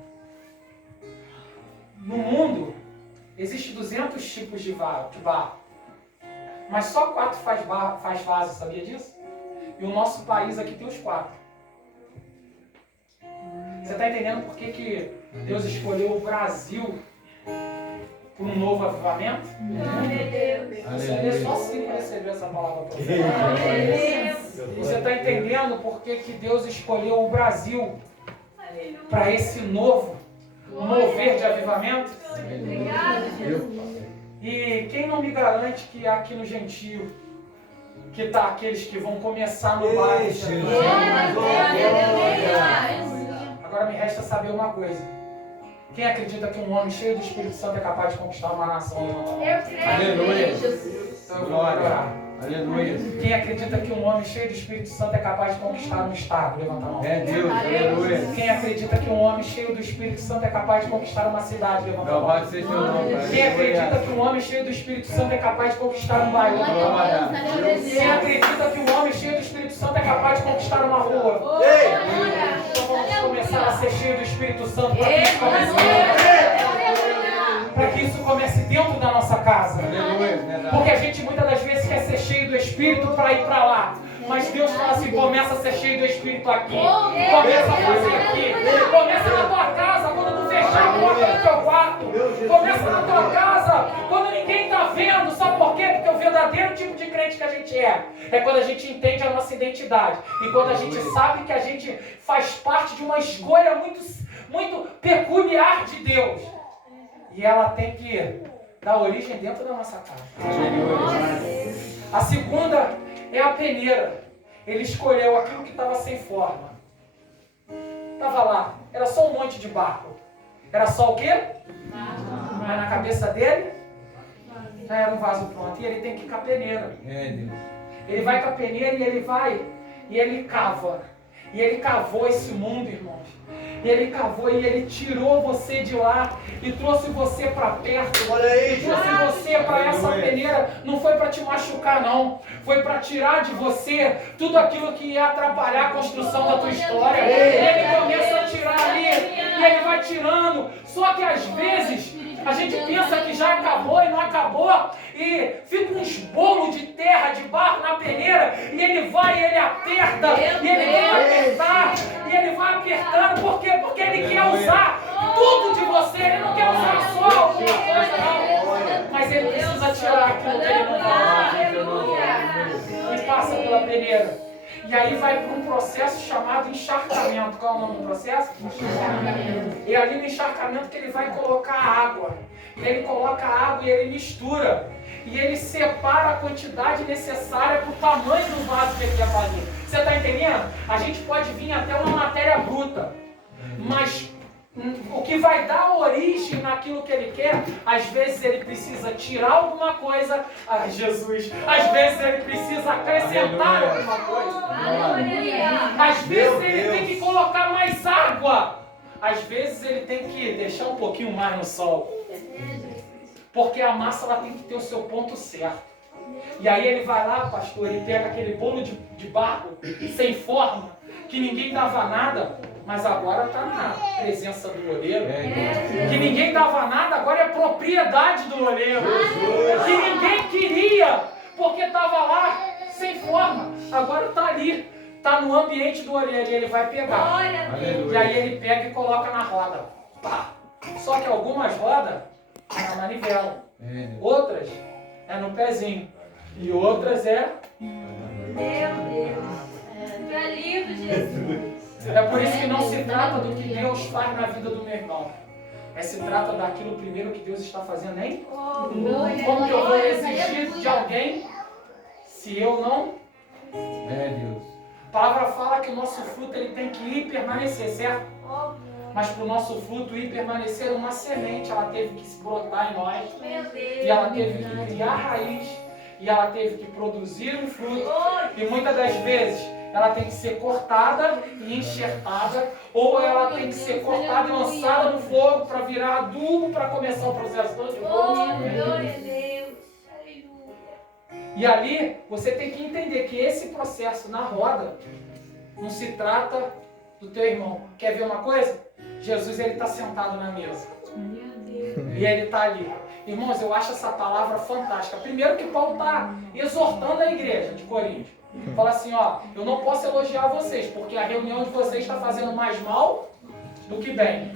No mundo, existem 200 tipos de barro. Mas só 4 faz vaso, sabia disso? E o nosso país aqui tem os 4. Você está entendendo por que Deus escolheu o Brasil por um novo avivamento? Você lê só assim para receber essa palavra. Você está entendendo por que Deus escolheu o Brasil para esse novo um mover de avivamento. Obrigada, Jesus. E quem não me garante que aqui no Gentio, que tá aqueles que vão começar no bairro. Agora me resta saber uma coisa. Quem acredita que um homem cheio do Espírito Santo é capaz de conquistar uma nação? Eu creio. Aleluia. Então eu vou orar. Aleluia. Quem acredita que um homem cheio do Espírito Santo é capaz de conquistar um estado? Levanta a mão. É Deus. Aleluia. Quem acredita que um homem cheio do Espírito Santo é capaz de conquistar uma cidade? Levanta a mão. Louvado seja teu nome, Pai. Quem acredita que um homem cheio do Espírito Santo é capaz de conquistar um bairro? Levanta a mão. Quem acredita que um homem cheio do Espírito Santo é capaz de conquistar uma rua? Então vamos começar a ser cheio do Espírito Santo para que isso comece dentro da nossa casa. Porque a gente muitas das vezes quer ser cheio do Espírito para ir para lá. Mas Deus fala assim, começa a ser cheio do Espírito aqui. Começa a fazer aqui. Começa na tua casa, quando tu fechar a porta do teu quarto. Começa na tua casa, quando ninguém está vendo. Sabe por quê? Porque o verdadeiro tipo de crente que a gente é quando a gente entende a nossa identidade. E quando a gente sabe que a gente faz parte de uma escolha muito peculiar de Deus. E ela tem que dar origem dentro da nossa casa. A segunda é a peneira. Ele escolheu aquilo que estava sem forma. Estava lá. Era só um monte de barro. Era só o quê? Mas na cabeça dele já era um vaso pronto. E ele tem que ir com a peneira. Ele vai com a peneira e ele vai e ele cava. E ele cavou esse mundo, irmãos. E ele cavou e ele tirou você de lá e trouxe você para perto. Olha aí, trouxe você para essa peneira. Não foi para te machucar, não. Foi para tirar de você tudo aquilo que ia atrapalhar a construção da tua história. E ele começa a tirar ali e ele vai tirando. Só que às vezes a gente pensa que já acabou e não acabou. E fica uns bolos de terra, de barro na peneira. E ele vai e ele aperta. E ele vai apertar. E ele vai apertando. Por quê? Porque ele quer usar tudo de você. Ele não quer usar só alguma coisa, não. Mas ele precisa tirar aquilo que ele não quer. E passa pela peneira. E aí vai para um processo chamado encharcamento. Qual é o nome do processo? Encharcamento. E ali no encharcamento que ele vai colocar água. E ele coloca água e ele mistura. E ele separa a quantidade necessária para o tamanho do vaso que ele quer fazer. Você está entendendo? A gente pode vir até uma matéria bruta. Mas o que vai dar origem naquilo que ele quer, às vezes ele precisa tirar alguma coisa. Ai, Jesus! Às vezes ele precisa acrescentar alguma coisa. Às vezes ele tem que colocar mais água. Às vezes ele tem que deixar um pouquinho mais no sol. Porque a massa ela tem que ter o seu ponto certo. E aí ele vai lá, pastor, ele pega aquele bolo de barro sem forma, que ninguém dava nada, mas agora está na presença do oleiro. Que ninguém dava nada, agora é propriedade do oleiro. Que ninguém queria, porque estava lá sem forma, agora está ali. Está no ambiente do oleiro e ele vai pegar. E aí ele pega e coloca na roda. Pá. Só que algumas rodas é na manivela. Outras é no pezinho. E outras é... Meu Deus. Tu é lindo, Jesus. É por isso que não se trata do que Deus faz na vida do meu irmão. Se trata daquilo primeiro que Deus está fazendo, hein? Como que eu vou exigir de alguém se eu não... Deus. A palavra fala que o nosso fruto ele tem que ir e permanecer, certo? Mas para o nosso fruto ir e permanecer, uma semente, ela teve que se brotar em nós. Meu Deus. E ela teve que criar raiz. E ela teve que produzir um fruto. E muitas das vezes, ela tem que ser cortada e enxertada. Ou ela tem que ser cortada e lançada no fogo para virar adubo para começar o processo todo de novo. Glória a Deus. E ali, você tem que entender que esse processo na roda não se trata do teu irmão. Quer ver uma coisa? Jesus, ele está sentado na mesa. E ele está ali. Irmãos, eu acho essa palavra fantástica. Primeiro que Paulo está exortando a igreja de Corinto. Fala assim, ó, eu não posso elogiar vocês, porque a reunião de vocês está fazendo mais mal do que bem.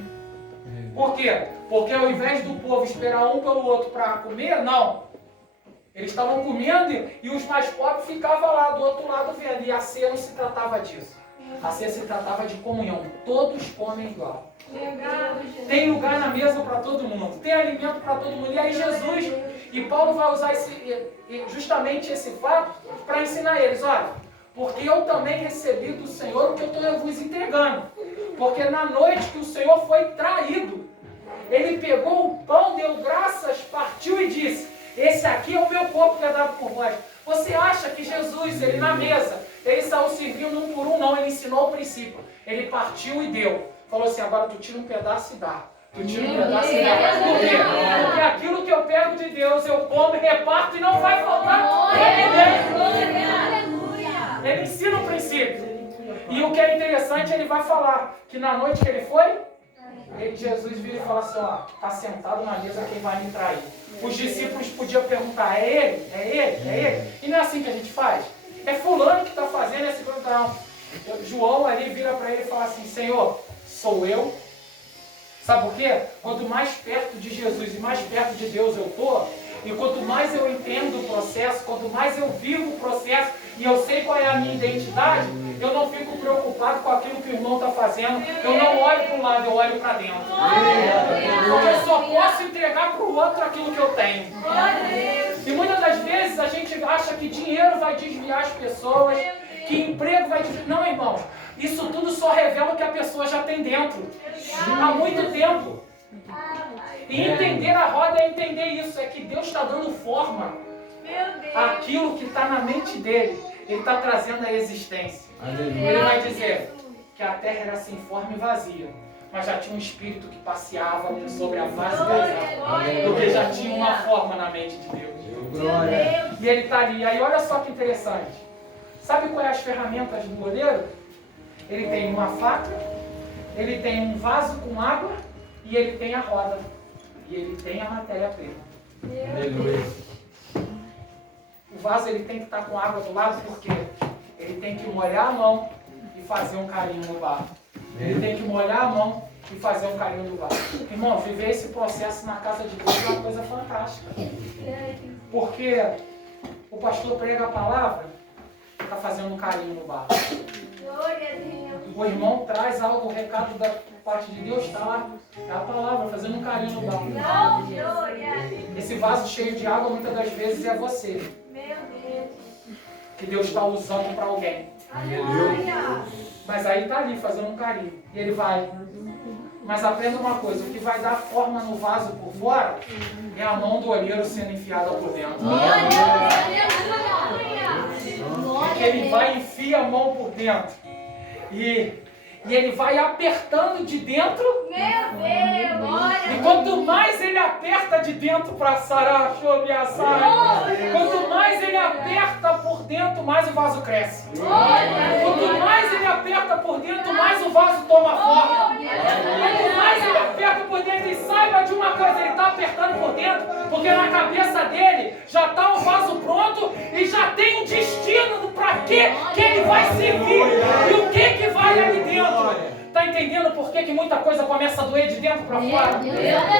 Por quê? Porque ao invés do povo esperar um pelo outro para comer, não. Eles estavam comendo e os mais pobres ficavam lá do outro lado vendo. E a ceia não se tratava disso. A ceia se tratava de comunhão. Todos comem igual. Tem lugar na mesa para todo mundo. Tem alimento para todo mundo. E aí Jesus, e Paulo vai usar justamente esse fato para ensinar eles. Olha, porque eu também recebi do Senhor o que eu estou vos entregando. Porque na noite que o Senhor foi traído, ele pegou o pão, deu graças, partiu e disse: esse aqui é o meu corpo que é dado por vós. Você acha que Jesus, ele na mesa, ele saiu servindo um por um? Não, ele ensinou o princípio. Ele partiu e deu. Falou assim: agora tu tira um pedaço e dá. Tu tira um pedaço e dá. Por quê? Porque aquilo que eu pego de Deus, eu como, reparto e não vai faltar. Ele ensina o princípio. E o que é interessante, ele vai falar que na noite que ele foi, Jesus vira e fala assim: ó, está sentado na mesa quem vai me trair. Os discípulos podiam perguntar: é ele? É ele? É ele? E não é assim que a gente faz. É fulano que está fazendo esse plantão. João ali vira para ele e fala assim: Senhor, sou eu? Sabe por quê? Quanto mais perto de Jesus e mais perto de Deus eu estou, e quanto mais eu entendo o processo, quanto mais eu vivo o processo e eu sei qual é a minha identidade, eu não fico preocupado com aquilo que o irmão está fazendo. Eu não olho para o lado, eu olho para dentro. Porque eu só posso entregar para o outro aquilo que eu tenho. E muitas das vezes a gente acha que dinheiro vai desviar as pessoas, que emprego vai desviar. Não, irmãos. Isso tudo só revela o que a pessoa já tem dentro. Há muito tempo. E entender a roda é entender isso. É que Deus está dando forma àquilo que está na mente dele. Ele está trazendo a existência. Ele vai dizer que a terra era sem forma e vazia, mas já tinha um espírito que passeava sobre a face da terra. Porque já tinha uma forma na mente de Deus. E ele está ali. Aí olha só que interessante. Sabe qual é as ferramentas do oleiro? Ele tem uma faca, ele tem um vaso com água e ele tem a roda. E ele tem a matéria-prima. O vaso ele tem que estar com água do lado porque ele tem que molhar a mão e fazer um carinho no barro. Ele tem que molhar a mão e fazer um carinho no barro. Irmão, viver esse processo na casa de Deus é uma coisa fantástica. Porque o pastor prega a palavra e está fazendo um carinho no barro. O irmão traz algo, o recado da parte de Deus está lá. É a palavra, fazendo um carinho no barro. Esse vaso cheio de água muitas das vezes é você. Que Deus está usando para alguém. Mas aí está ali fazendo um carinho. E ele vai. Mas aprenda uma coisa: o que vai dar forma no vaso por fora é a mão do olheiro sendo enfiada por dentro. Porque ele vai e enfia a mão por dentro. E ele vai apertando de dentro. E quanto mais ele aperta de dentro para sarar, quanto mais ele aperta por dentro, mais o vaso cresce. Quanto mais ele aperta por dentro, mais o vaso toma forma. Quanto mais ele aperta por dentro, e saiba de uma coisa: ele está apertando por dentro, porque na cabeça dele já está o vaso pronto e já tem um destino para que ele vai servir e o que vai ali dentro. Está entendendo por que muita coisa começa a doer de dentro para fora?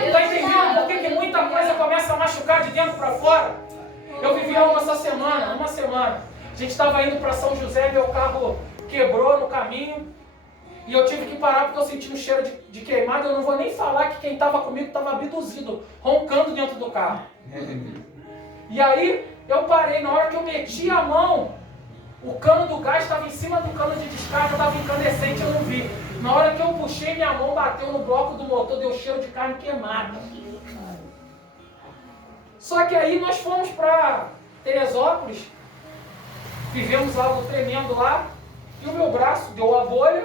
Está entendendo por que muita coisa começa a machucar de dentro para fora? Eu vivi algo essa semana, uma semana. A gente estava indo para São José, meu carro quebrou no caminho e eu tive que parar porque eu senti um cheiro de queimado. Eu não vou nem falar que quem estava comigo estava abduzido, roncando dentro do carro. E aí eu parei, na hora que eu meti a mão, o cano do gás estava em cima do cano de descarga, estava incandescente, eu não vi. Na hora que eu puxei, minha mão bateu no bloco do motor, deu cheiro de carne queimada. Só que aí nós fomos para Teresópolis, vivemos algo tremendo lá, e o meu braço deu a bolha,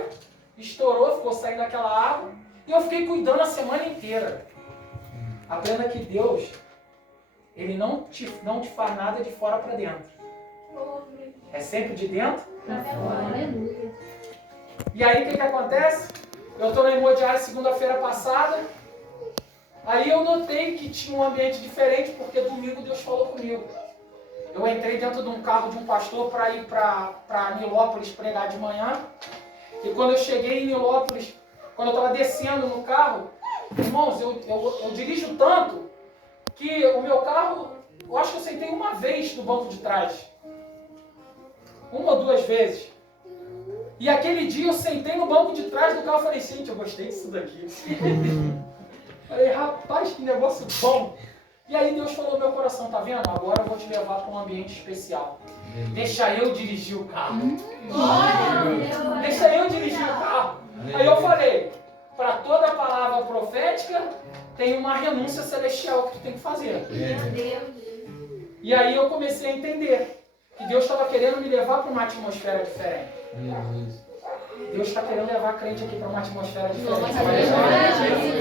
estourou, ficou saindo daquela água, e eu fiquei cuidando a semana inteira. Aprenda que Deus, Ele não te faz nada de fora para dentro. É sempre de dentro para fora. E aí o que acontece? Eu estou na Imodiária segunda-feira passada. Aí eu notei que tinha um ambiente diferente, porque domingo Deus falou comigo. Eu entrei dentro de um carro de um pastor para ir para Nilópolis pregar de manhã. E quando eu cheguei em Nilópolis, quando eu estava descendo no carro, irmãos, eu dirijo tanto que o meu carro, eu acho que eu sentei uma vez no banco de trás. Uma ou duas vezes. E aquele dia eu sentei no banco de trás do carro e falei, gente, eu gostei disso daqui. Falei, rapaz, que negócio bom. E aí Deus falou no meu coração, tá vendo? Agora eu vou te levar para um ambiente especial. Deixa eu dirigir o carro. Deixa eu dirigir o carro. Aí eu falei, para toda palavra profética, tem uma renúncia celestial que tu tem que fazer. E aí eu comecei a entender que Deus estava querendo me levar para uma atmosfera diferente. Deus está querendo levar a crente aqui para uma atmosfera diferente.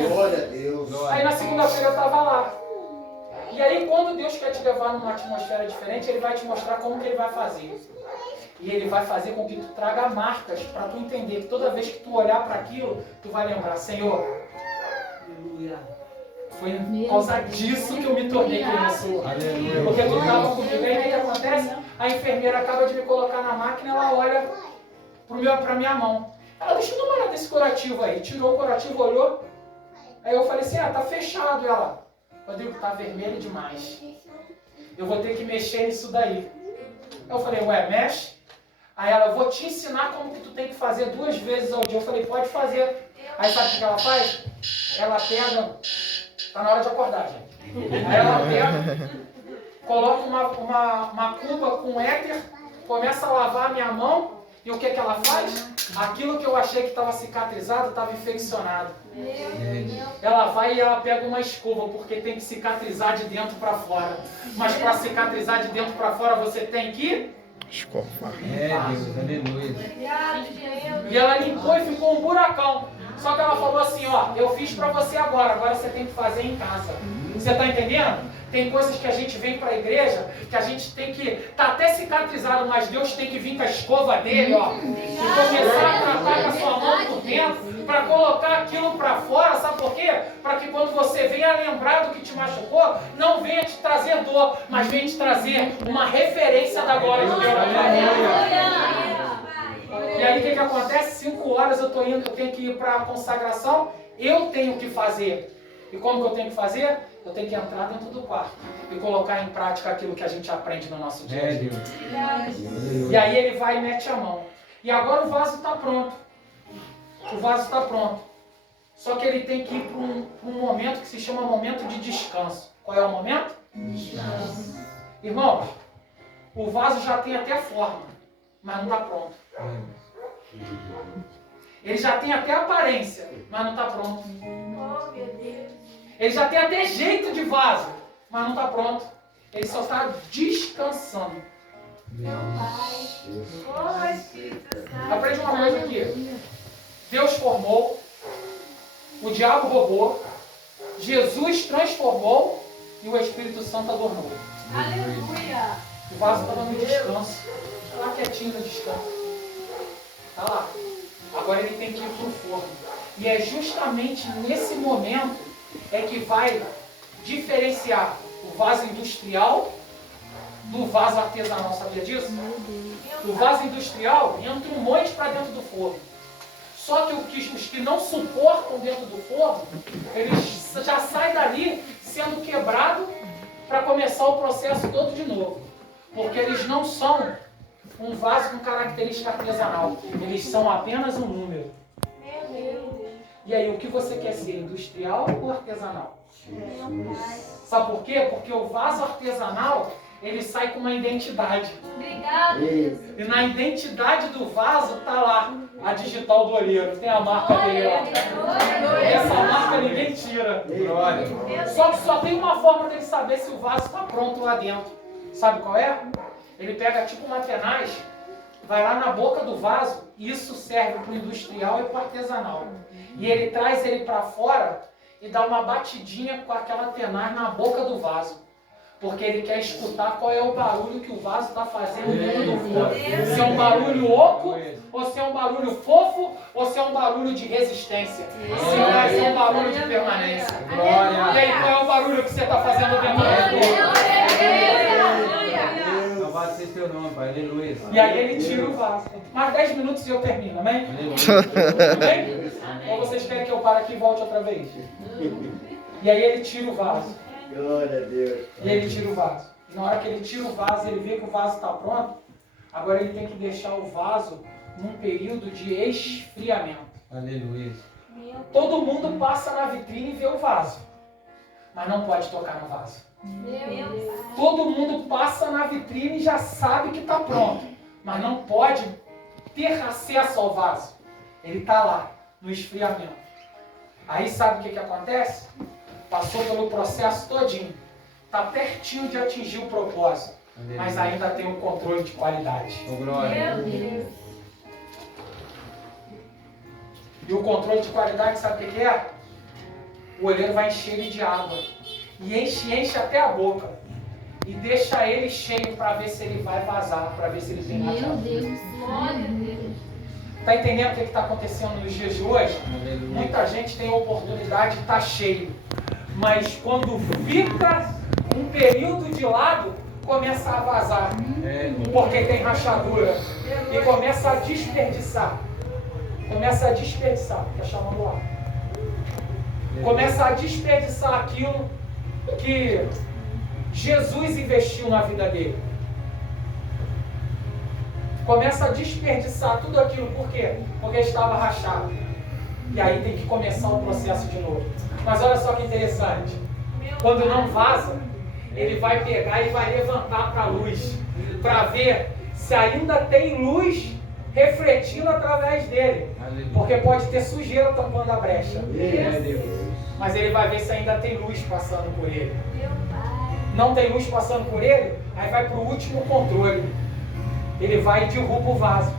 Glória a Deus. Aí na segunda-feira eu estava lá. E aí quando Deus quer te levar numa atmosfera diferente, Ele vai te mostrar como que Ele vai fazer. E Ele vai fazer com que tu traga marcas para tu entender que toda vez que tu olhar para aquilo, tu vai lembrar, Senhor, foi por causa disso que eu me tornei quem eu sou. Porque tu estava comigo. Aí o que acontece? A enfermeira acaba de me colocar na máquina, ela olha para minha mão. Ela, deixa eu dar uma olhada nesse curativo aí. Tirou o curativo, olhou. Aí eu falei assim, tá fechado. Ela, Rodrigo, tá vermelho demais. Eu vou ter que mexer nisso daí. Eu falei, ué, mexe? Aí ela, eu vou te ensinar como que tu tem que fazer 2 vezes ao dia. Eu falei, pode fazer. Aí sabe o que ela faz? Ela pega, tá na hora de acordar, gente. Aí ela pega, coloca uma cuba com éter, começa a lavar a minha mão. E o que ela faz? Aquilo que eu achei que estava cicatrizado, estava infeccionado. Ela vai e ela pega uma escova, porque tem que cicatrizar de dentro para fora. Mas para cicatrizar de dentro para fora, você tem que... Escovar. Deus, aleluia. E ela limpou e ficou um buracão. Só que ela falou assim, eu fiz para você agora você tem que fazer em casa. Você está entendendo? Tem coisas que a gente vem para a igreja, que a gente tem que estar até cicatrizado, mas Deus tem que vir com a escova dele, e começar a tratar com a sua mão por dentro, para colocar aquilo para fora, sabe por quê? Para que quando você venha lembrar do que te machucou, não venha te trazer dor, mas venha te trazer uma referência da glória de Deus. E aí o que acontece? 5 horas eu tenho que ir para a consagração, eu tenho que fazer. E como que eu tenho que fazer? Eu tenho que entrar dentro do quarto e colocar em prática aquilo que a gente aprende no nosso dia a dia. E aí ele vai e mete a mão. E agora o vaso está pronto. O vaso está pronto. Só que ele tem que ir para um momento que se chama momento de descanso. Qual é o momento? Descanso. Irmãos, o vaso já tem até forma, mas não está pronto. Ele já tem até aparência, mas não está pronto. Oh, meu Deus. Ele já tem até jeito de vaso, mas não está pronto. Ele só está descansando. Meu Pai. Oh, Espírito Santo. Aprende uma coisa aqui. Deus formou, o diabo roubou, Jesus transformou e o Espírito Santo adornou. Aleluia. O vaso estava no descanso. Está lá quietinho no descanso. Está lá. Agora ele tem que ir para o forno. E é justamente nesse momento é que vai diferenciar o vaso industrial do vaso artesanal. Sabia disso? O vaso industrial entra um monte para dentro do forno. Só que os que não suportam dentro do forno, eles já saem dali sendo quebrado para começar o processo todo de novo. Porque eles não são um vaso com característica artesanal. Eles são apenas um número. Meu Deus. E aí, o que você quer ser? Industrial ou artesanal? Meu Pai. Sabe por quê? Porque o vaso artesanal, ele sai com uma identidade. Obrigado, Jesus. E na identidade do vaso está lá a digital do olheiro. Tem a marca dele lá. Essa marca ninguém tira. Glória. Só que só tem uma forma dele saber se o vaso está pronto lá dentro. Sabe qual é? Ele pega tipo uma tenaz, vai lá na boca do vaso, e isso serve para o industrial e para o artesanal. E ele traz ele para fora e dá uma batidinha com aquela tenaz na boca do vaso. Porque ele quer escutar qual é o barulho que o vaso está fazendo dentro do forno. Se é um barulho oco, ou se é um barulho fofo, ou se é um barulho de resistência. Se vai ser um barulho de permanência. Glória. E aí, qual é o barulho que você está fazendo dentro do forno? Louvado seja teu nome, Pai. Aleluia. E aí ele tira o vaso. Mais 10 minutos e eu termino, amém? Amém? Ou vocês querem que eu pare aqui e volte outra vez? E aí ele tira o vaso. Glória a Deus. E ele tira o vaso. E na hora que ele tira o vaso, ele vê que o vaso está pronto. Agora ele tem que deixar o vaso num período de esfriamento. Aleluia. Todo mundo passa na vitrine e vê o vaso, mas não pode tocar no vaso. Todo mundo passa na vitrine e já sabe que está pronto, mas não pode ter acesso ao vaso. Ele está lá, no esfriamento. Aí sabe o que acontece? Passou pelo processo todinho. Está pertinho de atingir o propósito, mas ainda tem um controle de qualidade. Oh, glória. E o controle de qualidade, sabe o que é? O olheiro vai encher ele de água. E enche até a boca. E deixa ele cheio para ver se ele vai vazar, para ver se ele tem rachadura. Está entendendo o que está acontecendo nos dias de hoje? Aleluia. Muita gente tem a oportunidade de estar cheio. Mas quando fica um período de lado, começa a vazar. Porque tem rachadura. E começa a desperdiçar. Está chamando lá. Começa a desperdiçar aquilo que Jesus investiu na vida dele. Começa a desperdiçar tudo aquilo. Por quê? Porque estava rachado. E aí tem que começar o processo de novo. Mas olha só que interessante. Quando não vaza, ele vai pegar e vai levantar para a luz. Para ver se ainda tem luz refletindo através dele. Porque pode ter sujeira tampando a brecha. Mas ele vai ver se ainda tem luz passando por ele. Não tem luz passando por ele, aí vai para o último controle. Ele vai e derruba o vaso,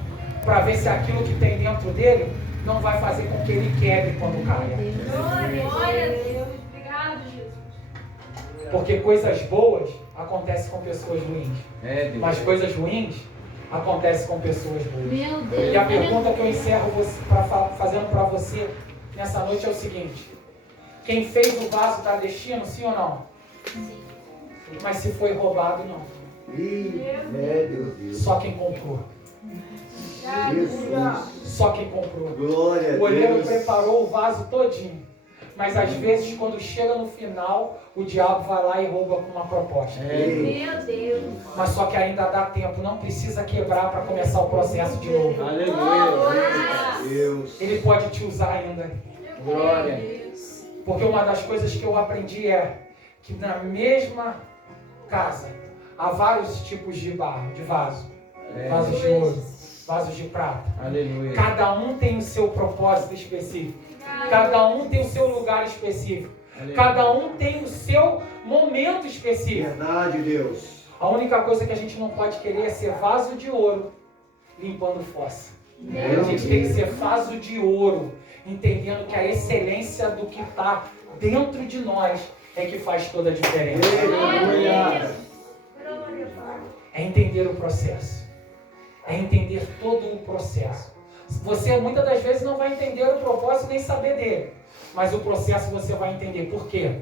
para ver se aquilo que tem dentro dele não vai fazer com que ele quebre quando caia. Glória a Deus. Obrigado, Jesus. Porque coisas boas acontecem com pessoas ruins. Mas coisas ruins acontecem com pessoas boas. Meu Deus. E a pergunta que eu encerro fazendo para você nessa noite é o seguinte: quem fez o vaso dá destino, sim ou não? Sim. Mas se foi roubado, não. Deus. Só quem comprou. Jesus. Só quem comprou. Glória O a olheiro Deus. preparou o vaso todinho. Mas às vezes, quando chega no final, o diabo vai lá e rouba com uma proposta. Meu Deus. Mas só que ainda dá tempo, não precisa quebrar para começar o processo de novo. Aleluia. Deus. Ele pode te usar ainda. Glória. Porque uma das coisas que eu aprendi é que na mesma casa há vários tipos de barro, de vaso. Vasos de ouro, vasos de prata. Aleluia. Cada um tem o seu propósito específico. Cada um tem o seu lugar específico. Cada um tem o seu momento específico. Verdade, Deus. A única coisa que a gente não pode querer é ser vaso de ouro limpando fossa. A gente tem que ser vaso de ouro, entendendo que a excelência do que está dentro de nós é que faz toda a diferença. Aleluia. É entender o processo. É entender todo o processo. Você muitas das vezes não vai entender o propósito nem saber dele. Mas o processo você vai entender. Por quê?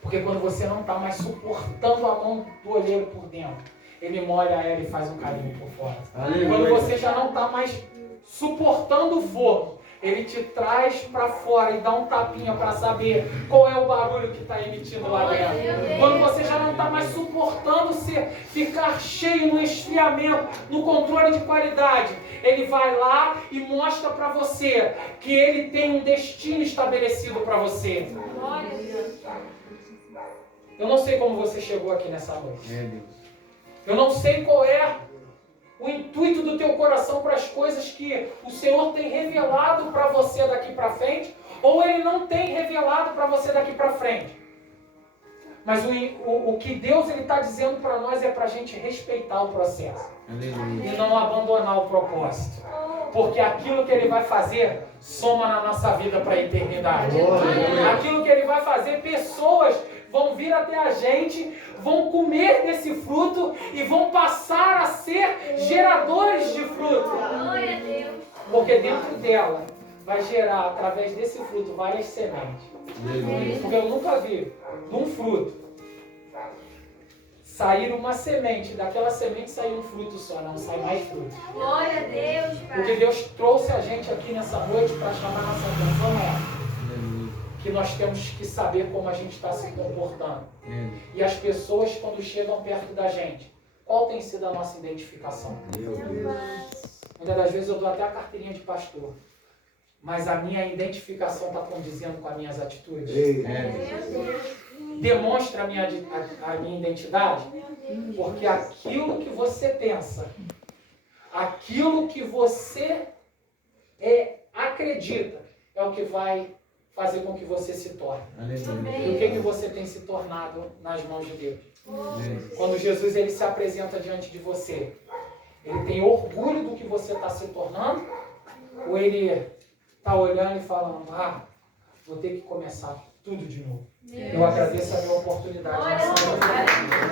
Porque quando você não está mais suportando a mão do olheiro por dentro, ele molha ela e faz um carinho por fora. Aleluia. Quando você já não está mais suportando o fogo, ele te traz para fora e dá um tapinha para saber qual é o barulho que está emitindo lá dentro. Quando você já não está mais suportando ficar cheio no esfriamento, no controle de qualidade, ele vai lá e mostra para você que ele tem um destino estabelecido para você. Glória a Deus. Eu não sei como você chegou aqui nessa noite. Eu não sei qual é o intuito do teu coração para as coisas que o Senhor tem revelado para você daqui para frente, ou Ele não tem revelado para você daqui para frente. Mas o que Deus está dizendo para nós é para a gente respeitar o processo. Aleluia. E não abandonar o propósito. Porque aquilo que Ele vai fazer soma na nossa vida para a eternidade. Aquilo que Ele vai fazer, pessoas vão vir até a gente, vão comer desse fruto e vão passar a ser geradores de fruto. Glória a Deus. Porque dentro dela vai gerar, através desse fruto, várias sementes. Aleluia. Porque eu nunca vi de um fruto sair uma semente, daquela semente sair um fruto só, não sai mais fruto. Glória a Deus, Porque Pai. Deus trouxe a gente aqui nessa noite para chamar nossa atenção que nós temos que saber como a gente está se comportando. E as pessoas, quando chegam perto da gente, qual tem sido a nossa identificação? Meu Deus. Muitas das vezes eu dou até a carteirinha de pastor. Mas a minha identificação está condizendo com as minhas atitudes? Ei. Demonstra a minha identidade? Porque aquilo que você pensa, aquilo que você acredita, é o que vai fazer com que você se torne. E o que você tem se tornado nas mãos de Deus? Quando Jesus ele se apresenta diante de você, ele tem orgulho do que você está se tornando? Ou ele está olhando e falando, vou ter que começar tudo de novo? Eu agradeço a minha oportunidade.